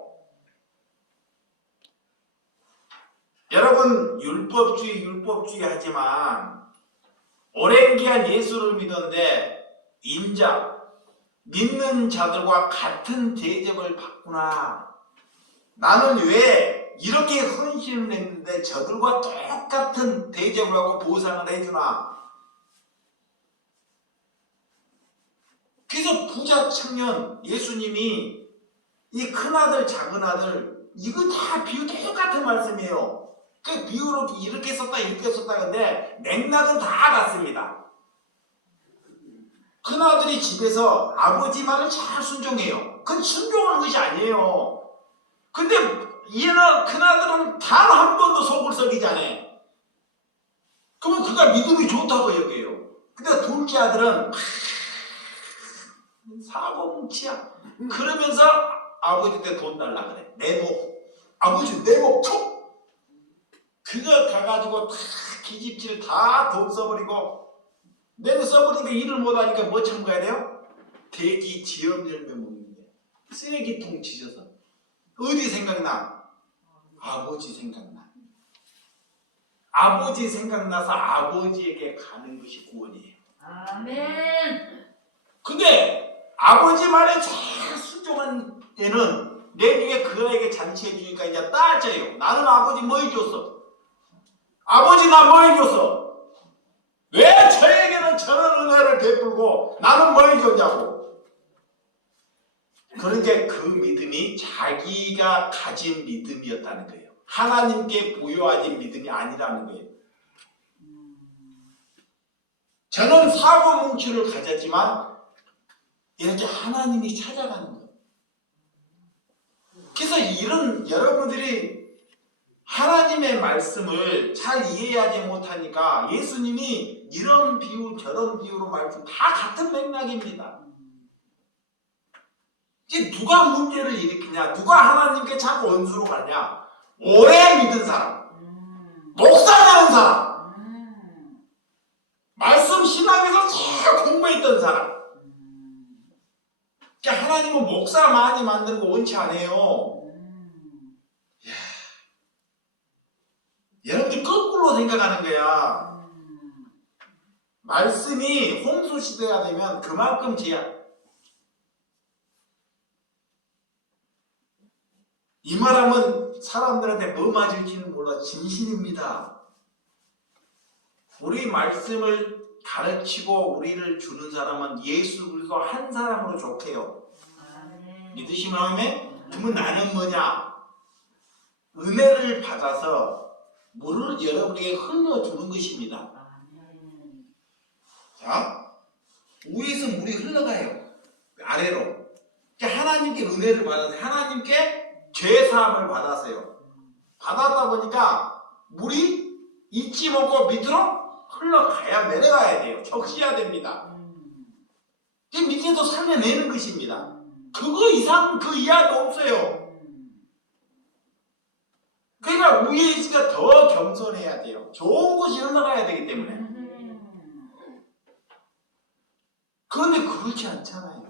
여러분, 율법주의 하지만 오랜 기간 예수를 믿었는데 인자, 믿는 자들과 같은 대접을 받구나. 나는 왜 이렇게 헌신을 했는데 저들과 똑같은 대접을 하고 보상을 해주나. 그래서 부자 청년 예수님이 이 큰아들 작은아들 이거 다 비유 똑같은 말씀이에요. 그 비유로 이렇게 썼다 이렇게 썼다 근데 맥락은 다 같습니다. 큰아들이 집에서 아버지 말을 잘 순종해요. 그건 순종한 것이 아니에요. 근데 얘는 큰아들은 단 한 번도 속을 썩이지 않아. 그러면 그가 믿음이 좋다고 여겨요. 근데 둘째 아들은 사고뭉치야. 그러면서 아버지한테 돈 달라 그래. 내 목. 아버지 내 목 툭. 그거 가가지고 다 기집질 다 돈 써버리고 내가 써버리니까 일을 못하니까 뭐 참가해야 돼요? 돼지 지엄 열매 먹는 거예요. 쓰레기통 치셔서. 어디 생각나? 아버지 생각나. 아버지 생각나서 아버지에게 가는 것이 구원이에요. 아멘. 근데 아버지 말에 잘 순종한 애는 내중에 그 아이에게 잔치해 주니까 이제 따져요. 나는 아버지 뭐 해줬어? 아버지 나 뭐 해줬어? 왜 저에게는 저런 은혜를 베풀고 나는 뭐 해줬냐고. 그러니까 그 믿음이 자기가 가진 믿음이었다는 거예요. 하나님께 부여하신 믿음이 아니라는 거예요. 저는 사고뭉치를 가졌지만 이렇게 하나님이 찾아가는 거예요. 그래서 이런 여러분들이 하나님의 말씀을 잘 이해하지 못하니까 예수님이 이런 비유 저런 비유로 말씀 다 같은 맥락입니다. 이제 누가 문제를 일으키냐, 누가 하나님께 자꾸 원수로 가냐, 오래 믿은 사람, 목사 되는 사람, 말씀 신앙에서 잘 공부했던 사람. 그러니까 하나님은 목사 많이 만드는 거 원치 않아요. 여러분들 거꾸로 생각하는 거야. 말씀이 홍수시대가 되면 그만큼 죄야. 이 말하면 사람들한테 뭐 맞을지는 몰라. 진실입니다. 우리 말씀을 가르치고 우리를 주는 사람은 예수 그리스도 한 사람으로 좋게요. 믿으시면 아멘? 그러면 나는 뭐냐? 은혜를 받아서 물을 여러분에게 흘려주는 것입니다. 자, 위에서 물이 흘러가요. 아래로. 하나님께 은혜를 받아서 하나님께 죄사함을 받았어요. 받았다 보니까 물이 잊지 못고 밑으로 흘러가야 내려가야 돼요. 적셔야 됩니다. 밑에도 살려내는 것입니다. 그거 이상 그 이하도 없어요. 그러니까 위에가 더 겸손해야 돼요. 좋은 것이 흘러가야 되기 때문에. 그런데 그렇지 않잖아요.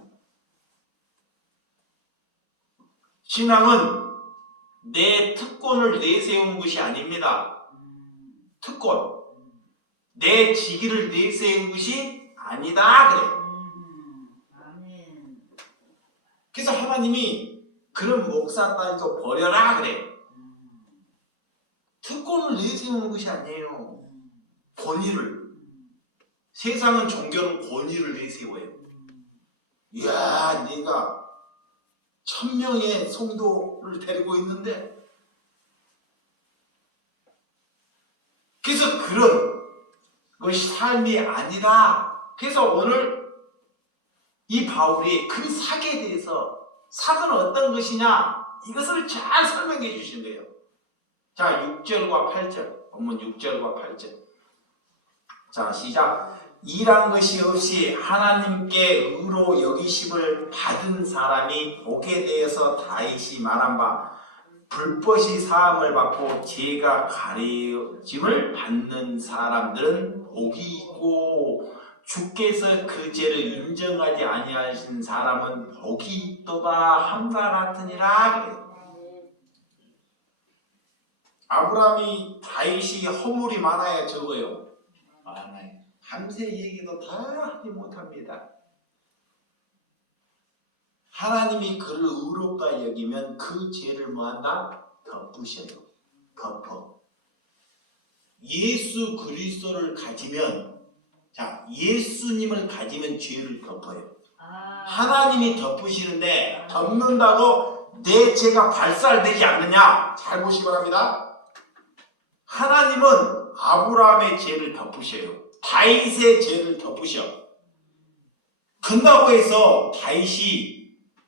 신앙은 내 특권을 내세우는 것이 아닙니다. 특권. 내 직위를 내세우는 것이 아니다 그래. 그래서 하나님이 그런 목사 따위도 버려라 그래. 특권을 내세우는 것이 아니에요. 권위를. 세상은 종교는 권위를 내세워요. 이야, 네가 1000명의 성도를 데리고 있는데. 그래서 그런 것이 삶이 아니라. 그래서 오늘 이 바울이 그 사기에 대해서 사기는 어떤 것이냐 이것을 잘 설명해 주신대요. 자, 6절과 8절 본문 6절과 8절. 자, 시작. 일한 것이 없이 하나님께 의로 여기심을 받은 사람이 복에 대해서 다윗이 말한 바 불법이 사함을 받고 죄가 가려짐을 받는 사람들은 복이 있고 주께서 그 죄를 인정하지 아니하신 사람은 복이 있도다 함과 같으니라. 아브라함이 다윗이 허물이 많아야 적어요? 많아요. 밤새 얘기도 다 하지 못합니다. 하나님이 그를 의롭다 여기면 그 죄를 뭐한다? 덮으셔요. 덮어. 예수 그리스도를 가지면, 자, 예수님을 가지면 죄를 덮어요. 하나님이 덮으시는데 덮는다고 내 죄가 발살되지 않느냐? 잘 보시기 바랍니다. 하나님은 아브라함의 죄를 덮으셔요. 다윗의 죄를 덮으셔. 그런다고 해서 다윗이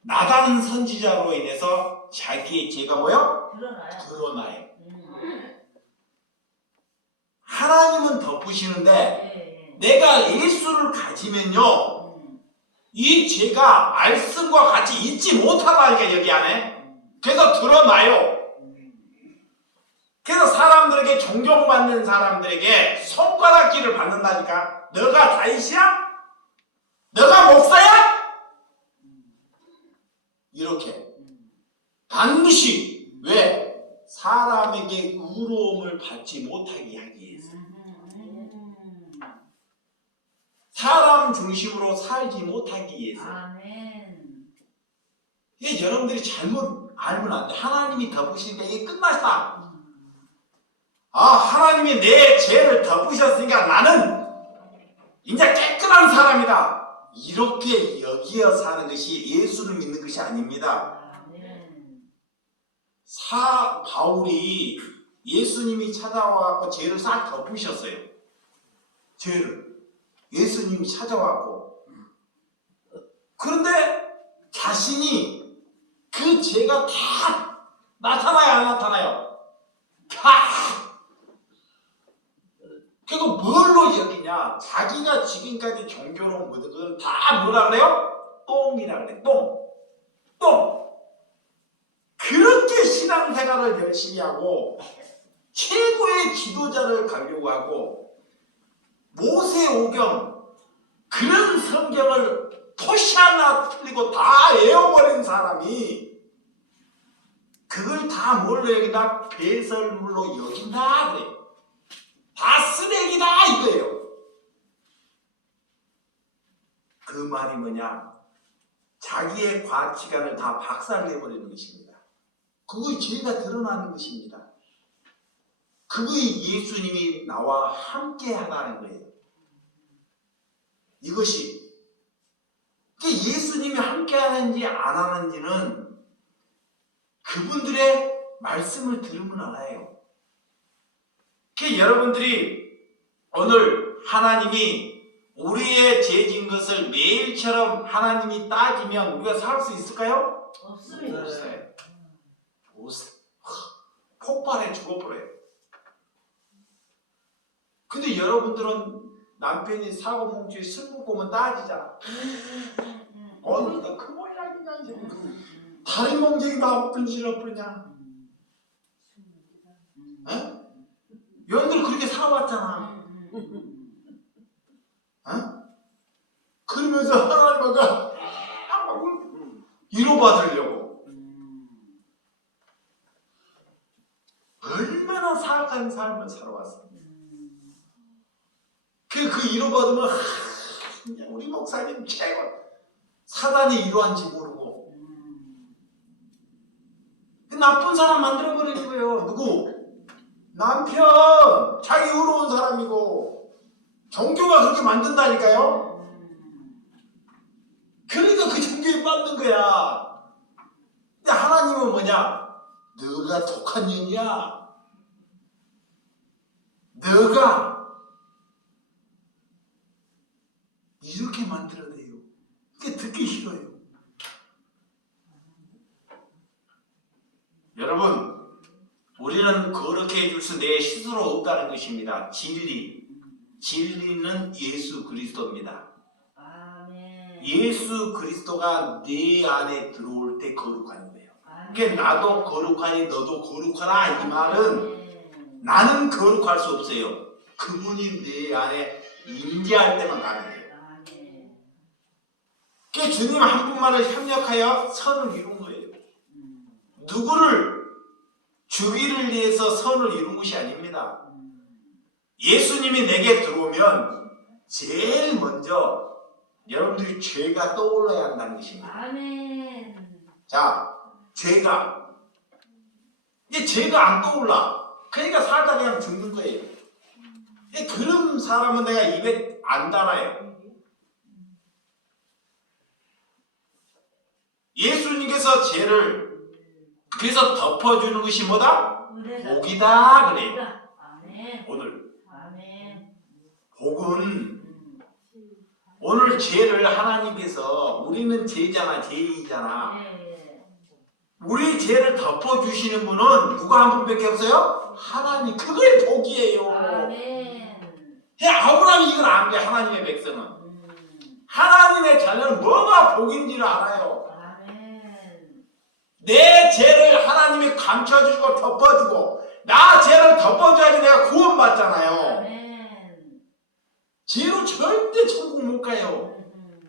나단 선지자로 인해서 자기의 죄가 뭐요? 드러나요. 하나님은 덮으시는데 내가 예수를 가지면요 이 죄가 말씀과 같이 잊지 못하다니까 여기 안에. 그래서 드러나요. 그래서 사람들에게 존경받는 사람들에게 손가락질을 받는다니까. 너가 다윗이야? 너가 목사야? 이렇게 반드시 왜? 사람에게 의로움을 받지 못하게 하기 위해서. 사람 중심으로 살지 못하기 위해서. 이게 여러분들이 잘못 알면 안 돼. 하나님이 덮으시니까 이게 끝났다. 하나님이 내 죄를 덮으셨으니까 나는 이제 깨끗한 사람이다. 이렇게 여기어 사는 것이 예수를 믿는 것이 아닙니다. 바울이 예수님이 찾아와서 죄를 싹 덮으셨어요. 죄를. 예수님이 찾아왔고. 그런데 자신이 그 죄가 다 나타나요, 안 나타나요? 다! 그리고 뭘로 여기냐? 자기가 지금까지 종교로 묻은 것을 다 뭐라 그래요? 똥이라 그래. 똥. 그렇게 신앙생활을 열심히 하고 최고의 지도자를 가려고 하고 모세오경 그런 성경을 토시 하나 틀리고 다 외워버린 사람이 그걸 다 뭘로 여긴다? 배설물로 여긴다 그래. 다 쓰레기다 이거예요. 그 말이 뭐냐? 자기의 가치관을 다 박살내버리는 것입니다. 그거의 죄가 드러나는 것입니다. 그거의 예수님이 나와 함께 하라는 거예요. 이것이 예수님이 함께 하는지 안 하는지는 그분들의 말씀을 들으면 알아요. 여러분들이 오늘 하나님이 우리의 죄진 것을 매일처럼 하나님이 따지면 우리가 살 수 있을까요? 없습니다. 없어요. 폭발해 죽어버려요. 근데 여러분들은 남편이 사고 뭉치에 술 먹고 오면 따지잖아. 오늘도 그 모양이냐 이제 다리 멍쟁이 나 분질러버리냐. 어? 여러분들 그렇게 살아왔잖아. 그러면서 하나님과 위로받으려고 얼마나 사악한 삶을 살아왔어. 그 위로받으면 우리 목사님 최고. 사단이 이러한지 모르고 나쁜 사람 만들어버리는 거예요. 누구? 남편. 자기 의로운 사람이고 종교가 그렇게 만든다니까요. 그러니까 그 종교에 빠진 거야. 근데 하나님은 뭐냐? 너가 독한 년이야. 너가 이렇게 만들어내요. 그게 듣기 싫어요. 여러분, 우리는 그렇게 해줄 수 내 스스로 없다는 것입니다. 진리. 진리는 예수 그리스도입니다. 아멘. 예수 그리스도가 내 안에 들어올 때 거룩한 거예요. 아멘. 그러니까 나도 거룩하니 너도 거룩하라 이 말은 아멘. 나는 거룩할 수 없어요. 그분이 내 안에 임재할 때만 가능해요. 아멘. 그러니까 주님 한 분만을 협력하여 선을 이룬 거예요. 누구를 주기를 위해서 선을 이룬 것이 아닙니다. 예수님이 내게 들어오면 제일 먼저 여러분들이 죄가 떠올라야 한다는 것입니다. 아멘. 자, 죄가 이제 죄가 안 떠올라. 그러니까 살다 그냥 죽는 거예요. 그런 사람은 내가 입에 안 달아요. 예수님께서 죄를 그래서 덮어주는 것이 뭐다? 복이다 그래요. 아멘. 오늘 아멘. 복은 오늘 죄를 하나님께서 우리는 죄잖아, 죄인이잖아. 네. 우리 죄를 덮어주시는 분은 누가 한 분밖에 없어요? 하나님. 그게 복이에요. 아멘. 아브라함이 이걸 안 돼. 하나님의 백성은 하나님의 자녀는 뭐가 복인지를 알아요. 아멘. 내 죄를 하나님이 감춰주고 덮어주고 나 죄를 덮어줘야지 내가 구원받잖아요. 아멘. 죄로 절대 천국 못 가요.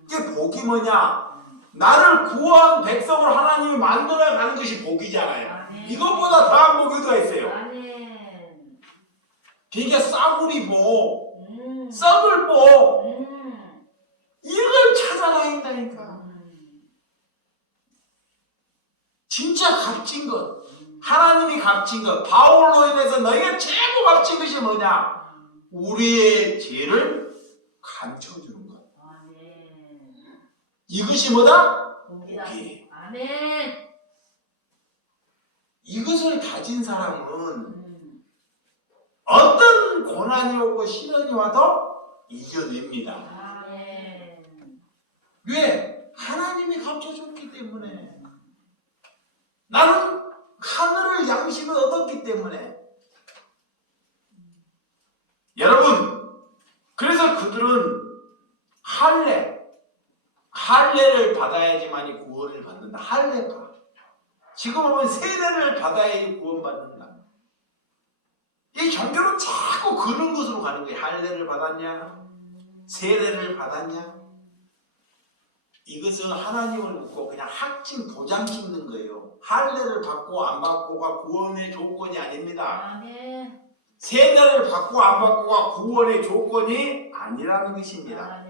이게 복이 뭐냐? 나를 구원 백성을 하나님이 만들어가는 것이 복이잖아요. 아멘. 이것보다 더한 복이 어디가 있어요? 아멘. 그러니까 싸구리 복, 썩을 복 이걸 찾아가야 한다니까. 진짜 값진 것, 하나님이 값진 것, 바울로 인해서 너희가 최고 값진 것이 뭐냐? 우리의 죄를 감춰주는 것. 아멘. 이것이 뭐다? 복이다. 복이. 아멘. 이것을 가진 사람은 어떤 고난이 오고 시련이 와도 이겨냅니다. 아멘. 왜? 하나님이 감춰줬기 때문에. 나는 하늘을 양식을 얻었기 때문에. 여러분, 그래서 그들은 할례를 받아야지만이 구원을 받는다. 할례파. 지금 보면 세례를 받아야지 구원받는다. 이 종교는 자꾸 그런 것으로 가는 거예요. 할례를 받았냐? 세례를 받았냐? 이것은 하나님을 믿고 그냥 확증 도장 찍는 거예요. 할례를 받고 안 받고가 구원의 조건이 아닙니다. 아멘. 세례를 받고 안 받고가 구원의 조건이 아니라는 것입니다. 아멘.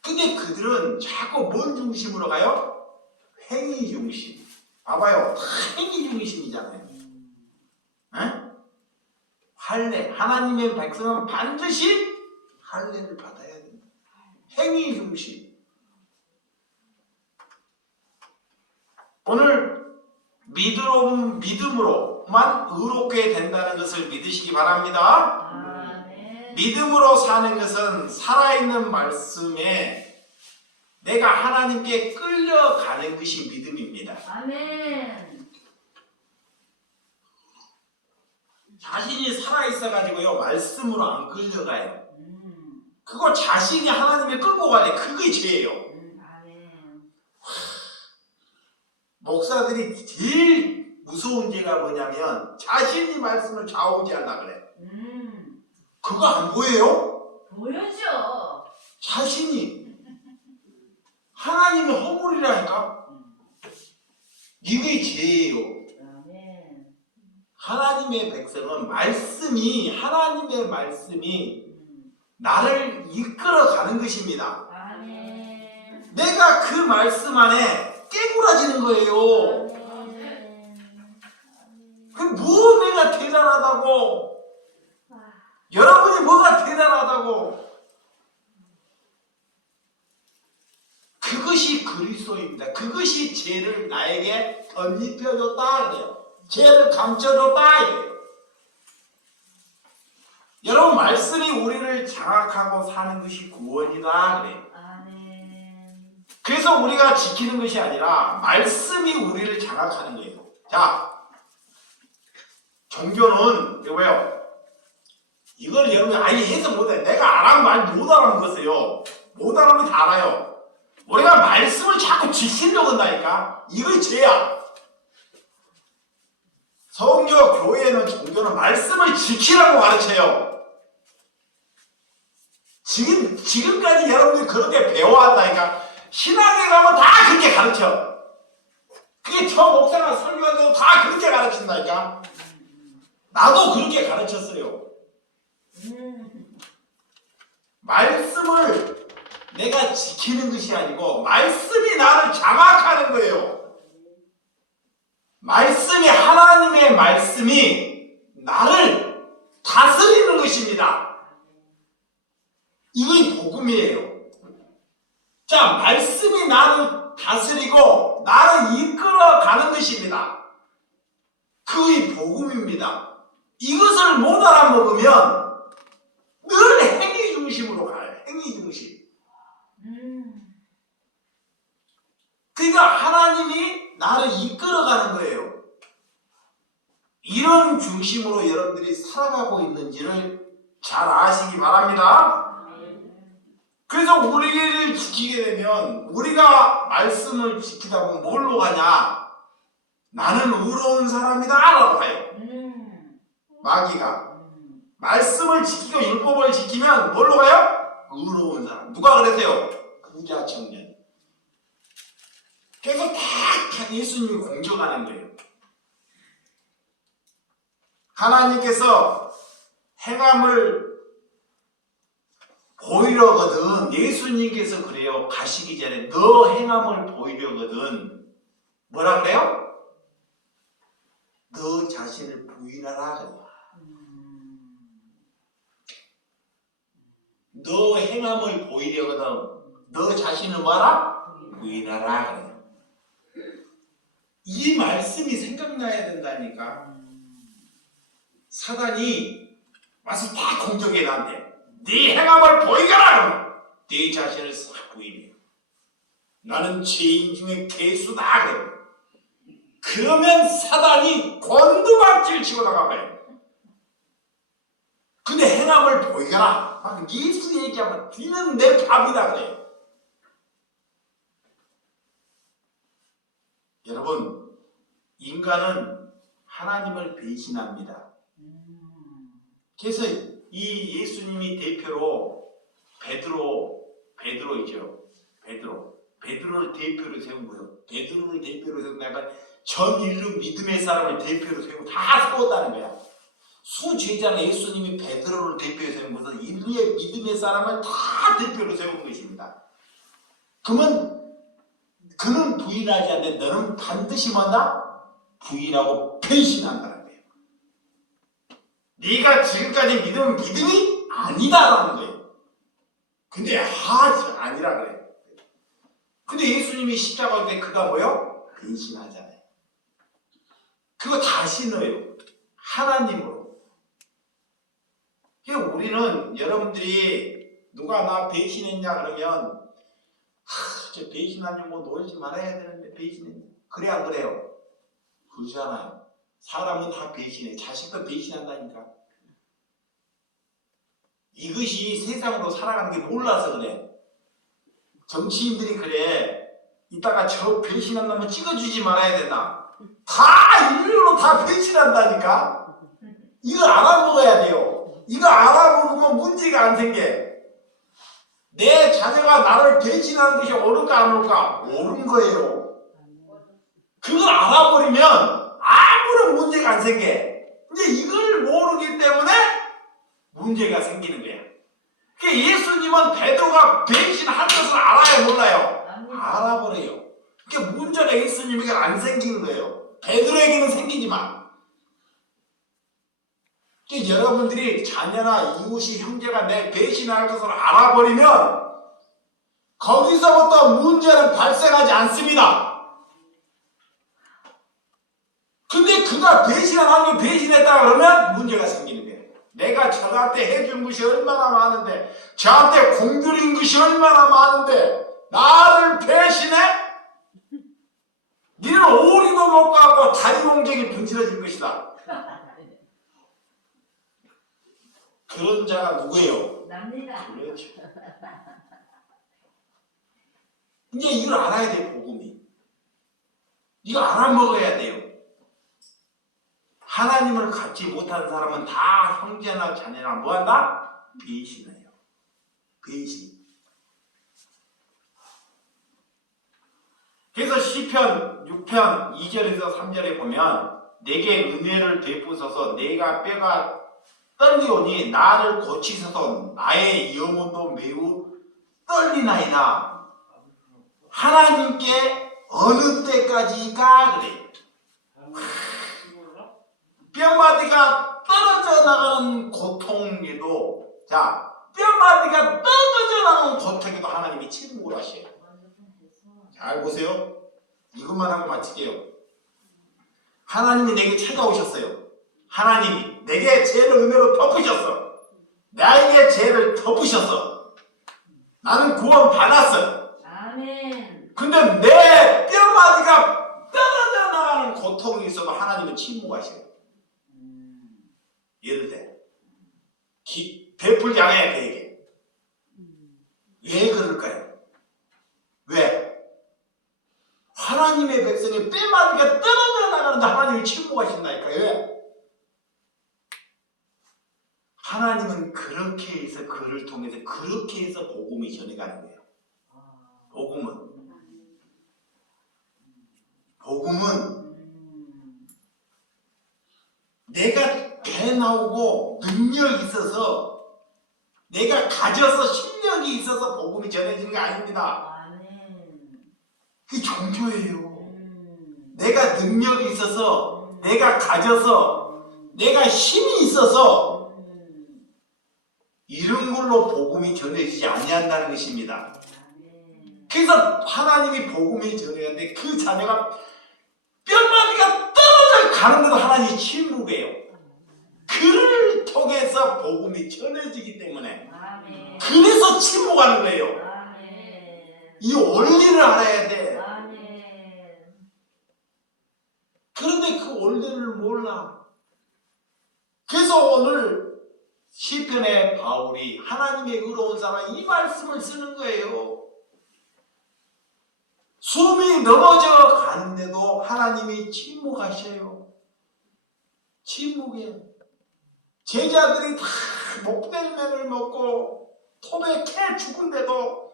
근데 그들은 자꾸 뭔 중심으로 가요? 행위 중심. 봐봐요. 다 행위 중심이잖아요. 에? 할례. 하나님의 백성은 반드시 할례를 받아야 된다. 행위 중심. 오늘 믿음으로만 의롭게 된다는 것을 믿으시기 바랍니다. 아멘. 믿음으로 사는 것은 살아있는 말씀에 내가 하나님께 끌려가는 것이 믿음입니다. 아멘. 자신이 살아있어가지고요 말씀으로 안 끌려가요. 그거 자신이 하나님에 끌고 가네. 그게 죄예요. 아멘. 목사들이 제일 무서운 죄가 뭐냐면 자신이 말씀을 좌우지하려 그래. 그거 안 보여요? 보여줘. 자신이 하나님의 허물이라니까. 이게 죄예요. 아멘. 하나님의 백성은 하나님의 말씀이 나를 이끌어가는 것입니다. 아멘. 내가 그 말씀 안에 깨물어지는 거예요. 그 뭐 내가 대단하다고? 여러분이 뭐가 대단하다고? 그것이 그리스도입니다. 그것이 죄를 나에게 덧입혀줬다 그래요. 죄를 감춰줬다 이래요. 여러분 말씀이 우리를 장악하고 사는 것이 구원이다 그래요. 아멘. 그래서 우리가 지키는 것이 아니라 말씀이 우리를 장악하는 거예요. 자, 종교는 뭐예요? 이걸 여러분이 아예 해석 못해. 내가 안 하면 말 못 알아는 거였어요. 못 알아면 다 알아요. 우리가 말씀을 자꾸 지키려고 한다니까. 이거 죄야. 성교, 교회는, 종교는 말씀을 지키라고 가르쳐요. 지금까지 여러분들이 그렇게 배워왔다니까. 신학에 가면 다 그렇게 가르쳐. 그게 저 목사가 설교하면서 다 그렇게 가르친다니까. 나도 그렇게 가르쳤어요. 말씀을 내가 지키는 것이 아니고 말씀이 나를 장악하는 거예요. 말씀이, 하나님의 말씀이 나를 다스리는 것입니다. 이게 복음이에요. 자, 말씀이 나를 다스리고 나를 이끌어가는 것입니다. 그의 복음입니다. 이것을 못 알아먹으면 늘 행위 중심으로 가요. 행위 중심. 그러니까 하나님이 나를 이끌어가는 거예요. 이런 중심으로 여러분들이 살아가고 있는지를 잘 아시기 바랍니다. 그래서 우리를 지키게 되면, 우리가 말씀을 지키다 보면 뭘로 가냐? 나는 의로운 사람이다 라고 가요. 마귀가 말씀을 지키고 율법을 지키면 뭘로 가요? 의로운 사람. 누가 그랬어요? 부자 청년. 그래서 다 예수님이 공격하는 거예요. 하나님께서 행함을 보이려거든, 예수님께서 그래요. 가시기 전에 너 행함을 보이려거든 뭐라 그래요? 너 자신을 부인하라 그래요. 너 행함을 보이려거든 너 자신을 뭐하라? 부인하라 그래요. 이 말씀이 생각나야 된다니까. 사단이 와서 다 공격해 나한테. 네 행함을 보이거라 그러면 네 자신을 싹 부인해요. 나는 죄인 중에 괴수다 그래요. 그러면 사단이 곤두박질 치고 나가봐요. 근데 행함을 보이거라. 막 예수 얘기하면 니는 내 밥이다 그래요. 여러분, 인간은 하나님을 배신합니다. 그래서 이 예수님이 대표로 베드로이죠. 베드로를 대표로 세운 거예요. 베드로를 대표로 세운다니까 전 인류 믿음의 사람을 대표로 세우고 다 세웠다는 거야. 수제자는 예수님이 베드로를 대표로 세운 것은 인류의 믿음의 사람을 다 대표로 세운 것입니다. 그러면 그는 부인하지 않는데 너는 반드시 뭐다? 부인하고 배신한다는 거예요. 네가 지금까지 믿은 믿음이 아니다라는 거예요. 근데 아니라 그래요. 근데 예수님이 십자가 올 때 그가 뭐요? 배신하잖아요. 그거 다시 넣어요. 하나님으로. 그러니까 우리는, 여러분들이 누가 나 배신했냐 그러면 저 배신하면 뭐 놀지 말아야 되는데 배신했냐. 그래 안 그래요? 그러잖아요. 사람은 다 배신해. 자식도 배신한다니까. 이것이 세상으로 살아가는 게 몰라서 그래. 정치인들이 그래. 이따가 저 배신한 놈은 찍어주지 말아야 된다. 다 인류로 다 배신한다니까. 이거 알아먹어야 돼요. 이거 알아먹으면 문제가 안 생겨. 내 자녀가 나를 배신하는 것이 옳을까 안 옳을까? 옳은 거예요. 그걸 알아버리면 아무런 문제가 안 생겨. 근데 이걸 모르기 때문에 문제가 생기는 거야. 그러니까 예수님은 베드로가 배신한 것을 알아요, 몰라요? 알아버려요. 그러니까 문제가 예수님에게 안 생기는 거예요. 베드로에게는 생기지만. 그러니까 여러분들이 자녀나 이웃이, 형제가 내 배신할 것을 알아버리면 거기서부터 문제는 발생하지 않습니다. 근데 그가 배신하는 게 배신했다 그러면 문제가 생기는 거예요. 내가 저한테 해준 것이 얼마나 많은데, 저한테 공들인 것이 얼마나 많은데 나를 배신해? 니는 오리도 못 갖고 다리 공정이 분칠해질 것이다. 그런 자가 누구예요? 납니다. 그렇죠. 이제 이걸 알아야 돼, 복음이. 이거 알아먹어야 돼요. 하나님을 갖지 못한 사람은 다 형제나 자녀나 뭐한다? 배신해요. 배신. 그래서 시편 6편 2절에서 3절에 보면 내게 은혜를 베푸소서 내가 뼈가 떨리오니 나를 고치소서 나의 영혼도 매우 떨리나이다. 하나님께 어느 때까지가 그래. 뼈마디가 떨어져 나가는 고통에도 뼈마디가 떨어져 나가는 고통에도 하나님이 침묵을 하셔요. 잘 보세요. 이것만 하고 마칠게요. 하나님이 내게 찾아오셨어요. 하나님이 내게 죄를 은혜로 덮으셨어. 나에게 죄를 덮으셨어. 나는 구원 받았어. 아멘. 근데 내 뼈마디가 떨어져 나가는 고통이 있어도 하나님은 침묵하셔요. 예를 들어 베풀지 않아야 돼. 이게 왜 그럴까요? 왜? 하나님의 백성의 뼈마디가 떨어져 나가는데 하나님이 침묵하신다니까요. 왜? 하나님은 그렇게 해서 그를 통해서 그렇게 해서 복음이 전해가는 거예요. 복음은 내가 배 나오고 능력이 있어서 내가 가져서 실력이 있어서 복음이 전해지는 게 아닙니다. 그게 종교예요. 내가 능력이 있어서 내가 가져서 내가 힘이 있어서 이런 걸로 복음이 전해지지 아니한다는 것입니다. 그래서 하나님이 복음이 전해야되는데 그 자녀가 뼈마디가 떨어져 가는데도 하나님이 침묵해요. 그를 통해서 복음이 전해지기 때문에 그래서 침묵하는 거예요. 이 원리를 알아야 돼. 그런데 그 원리를 몰라. 그래서 오늘 시편의 바울이 하나님의 의로운 사람 이 말씀을 쓰는 거예요. 숨이 넘어져 가는데도 하나님이 침묵하셔요. 침묵해. 제자들이 다 목덜미를 먹고 토백해 죽은데도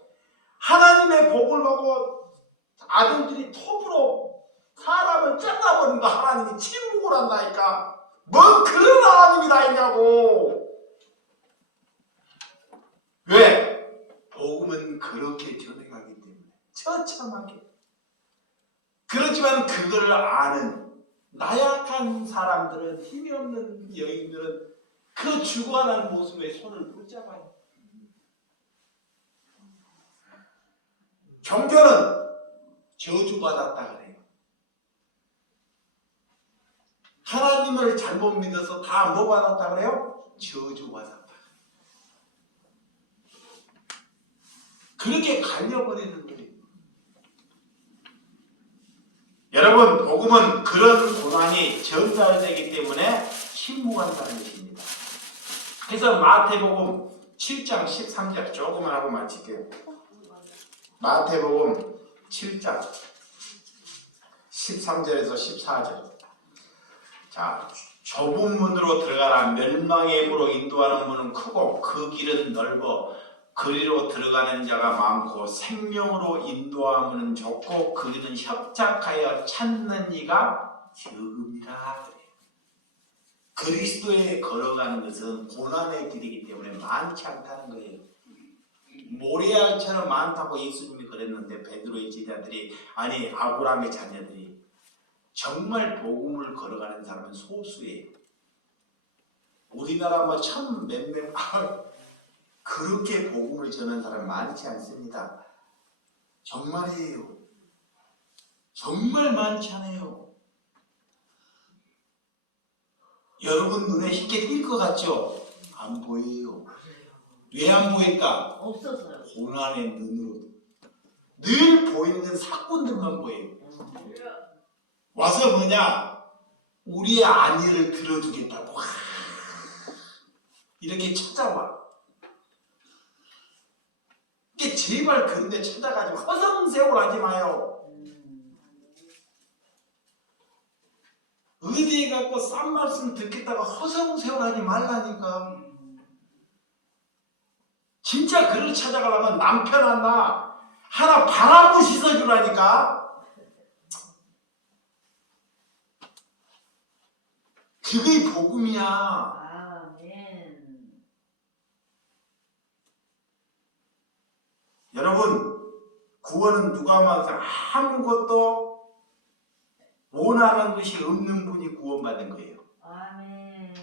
하나님의 복을 보고 아들들이 톱으로 사람을 잘라버린다. 하나님이 침묵을 한다니까. 뭔 그런 하나님이 다 있냐고. 왜? 복음은 그렇게 전해가기 때문에 처참하게. 그렇지만 그걸 아는 나약한 사람들은, 힘이 없는 여인들은 그 죽어가는 모습에 손을 붙잡아요. 종교는 저주받았다 그래요. 하나님을 잘못 믿어서 다 뭐 받았다 그래요? 저주받았다. 그렇게 갈려버리는 거예요. 여러분, 복음은 그런 고난이 전달되기 때문에 침묵한다는 것입니다. 그래서 마태복음 7장 13절 조금만 하고 마칠게요. 마태복음 7장 13절에서 14절. 자, 좁은 문으로 들어가라. 멸망의 문으로 인도하는 문은 크고 그 길은 넓어 그리로 들어가는 자가 많고 생명으로 인도하면 좁고 그 길은 협착하여 찾는 이가 적음이라. 그리스도에 걸어가는 것은 고난의 길이기 때문에 많지 않다는 거예요. 모리아처럼 많다고 예수님이 그랬는데 베드로의 제자들이, 아니 아브라함의 자녀들이, 정말 복음을 걸어가는 사람은 소수예요. 우리나라 뭐 천 몇 명 그렇게 복음을 전하는 사람 많지 않습니다. 정말이에요. 정말 많지 않아요. 여러분 눈에 쉽게 띌 것 같죠? 안 보여요. 왜 안 보일까? 없었어요. 고난의 눈으로 늘 보이는 건 사건들만 보여요. 와서 뭐냐? 우리의 안위를 들어주겠다고. 이렇게 찾아와. 이게 제발 그런데 찾아가지고 허송세월하지 마요. 어디에 갖고 싼 말씀 듣겠다가 허송세월하지 말라니까. 진짜 그를 찾아가려면 남편 하나 바람을 씻어주라니까. 그게 복음이야. 아멘. 여러분, 구원은 누가 말해서 아무것도 원하는 것이 없는 분이 구원받은 거예요. 아멘.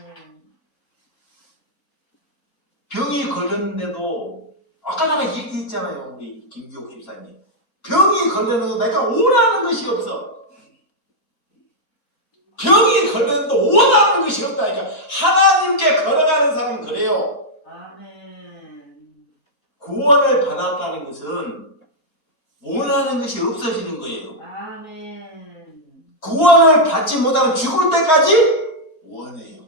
병이 걸렸는데도 아까 내가 얘기했잖아요. 우리 김기옥 집사님. 병이 걸렸는데도 내가 원하는 것이 없어. 병이 걸렸는데 원하는 것이 없다니까. 하나님께 걸어가는 사람은 그래요. 아멘. 구원을 받았다는 것은 원하는 것이 없어지는 거예요. 아멘. 구원을 받지 못하면 죽을 때까지 원해요.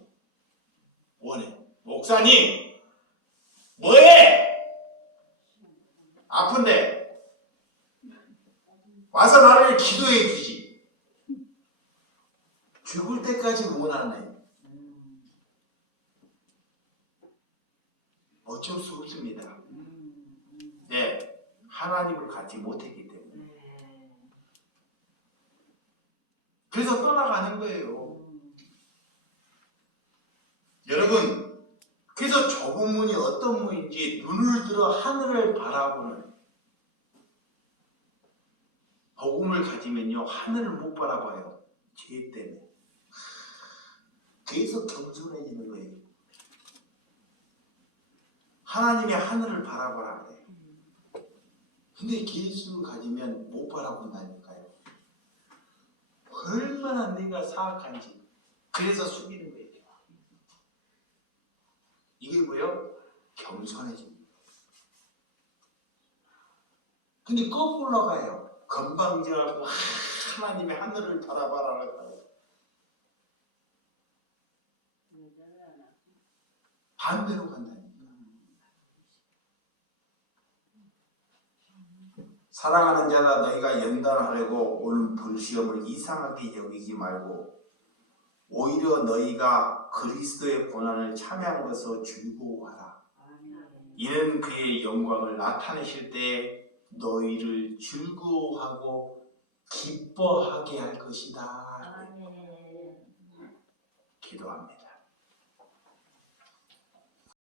원해. 목사님, 뭐해? 아픈데 와서 나를 기도해 주지. 죽을 때까지 원하네. 어쩔 수 없습니다. 네, 하나님을 갖지 못했기 때문에. 그래서 떠나가는 거예요. 여러분, 그래서 좁은 문이 어떤 문인지 눈을 들어 하늘을 바라보는 복음을 가지면요, 하늘을 못 바라봐요. 죄 때문에. 그래서 겸손해지는 거예요. 하나님이 하늘을 바라보라 그래요. 근데 예수를 가지면 못 바라본다니까요. 얼마나 내가 사악한지. 그래서 숨기는 거예요. 이게 뭐예요? 겸손해집니다. 근데 거꾸로 가요. 건방져하고 하나님의 하늘을 바라봐라 그랬다고. 반대로 간다니까. 사랑하는 자다, 너희가 연단하려고 오는 불시험을 이상하게 여기지 말고 오히려 너희가 그리스도의 고난을 참여한 것으로 즐거워하라. 이는 그의 영광을 나타내실 때 너희를 즐거워하고 기뻐하게 할 것이다. 기도합니다.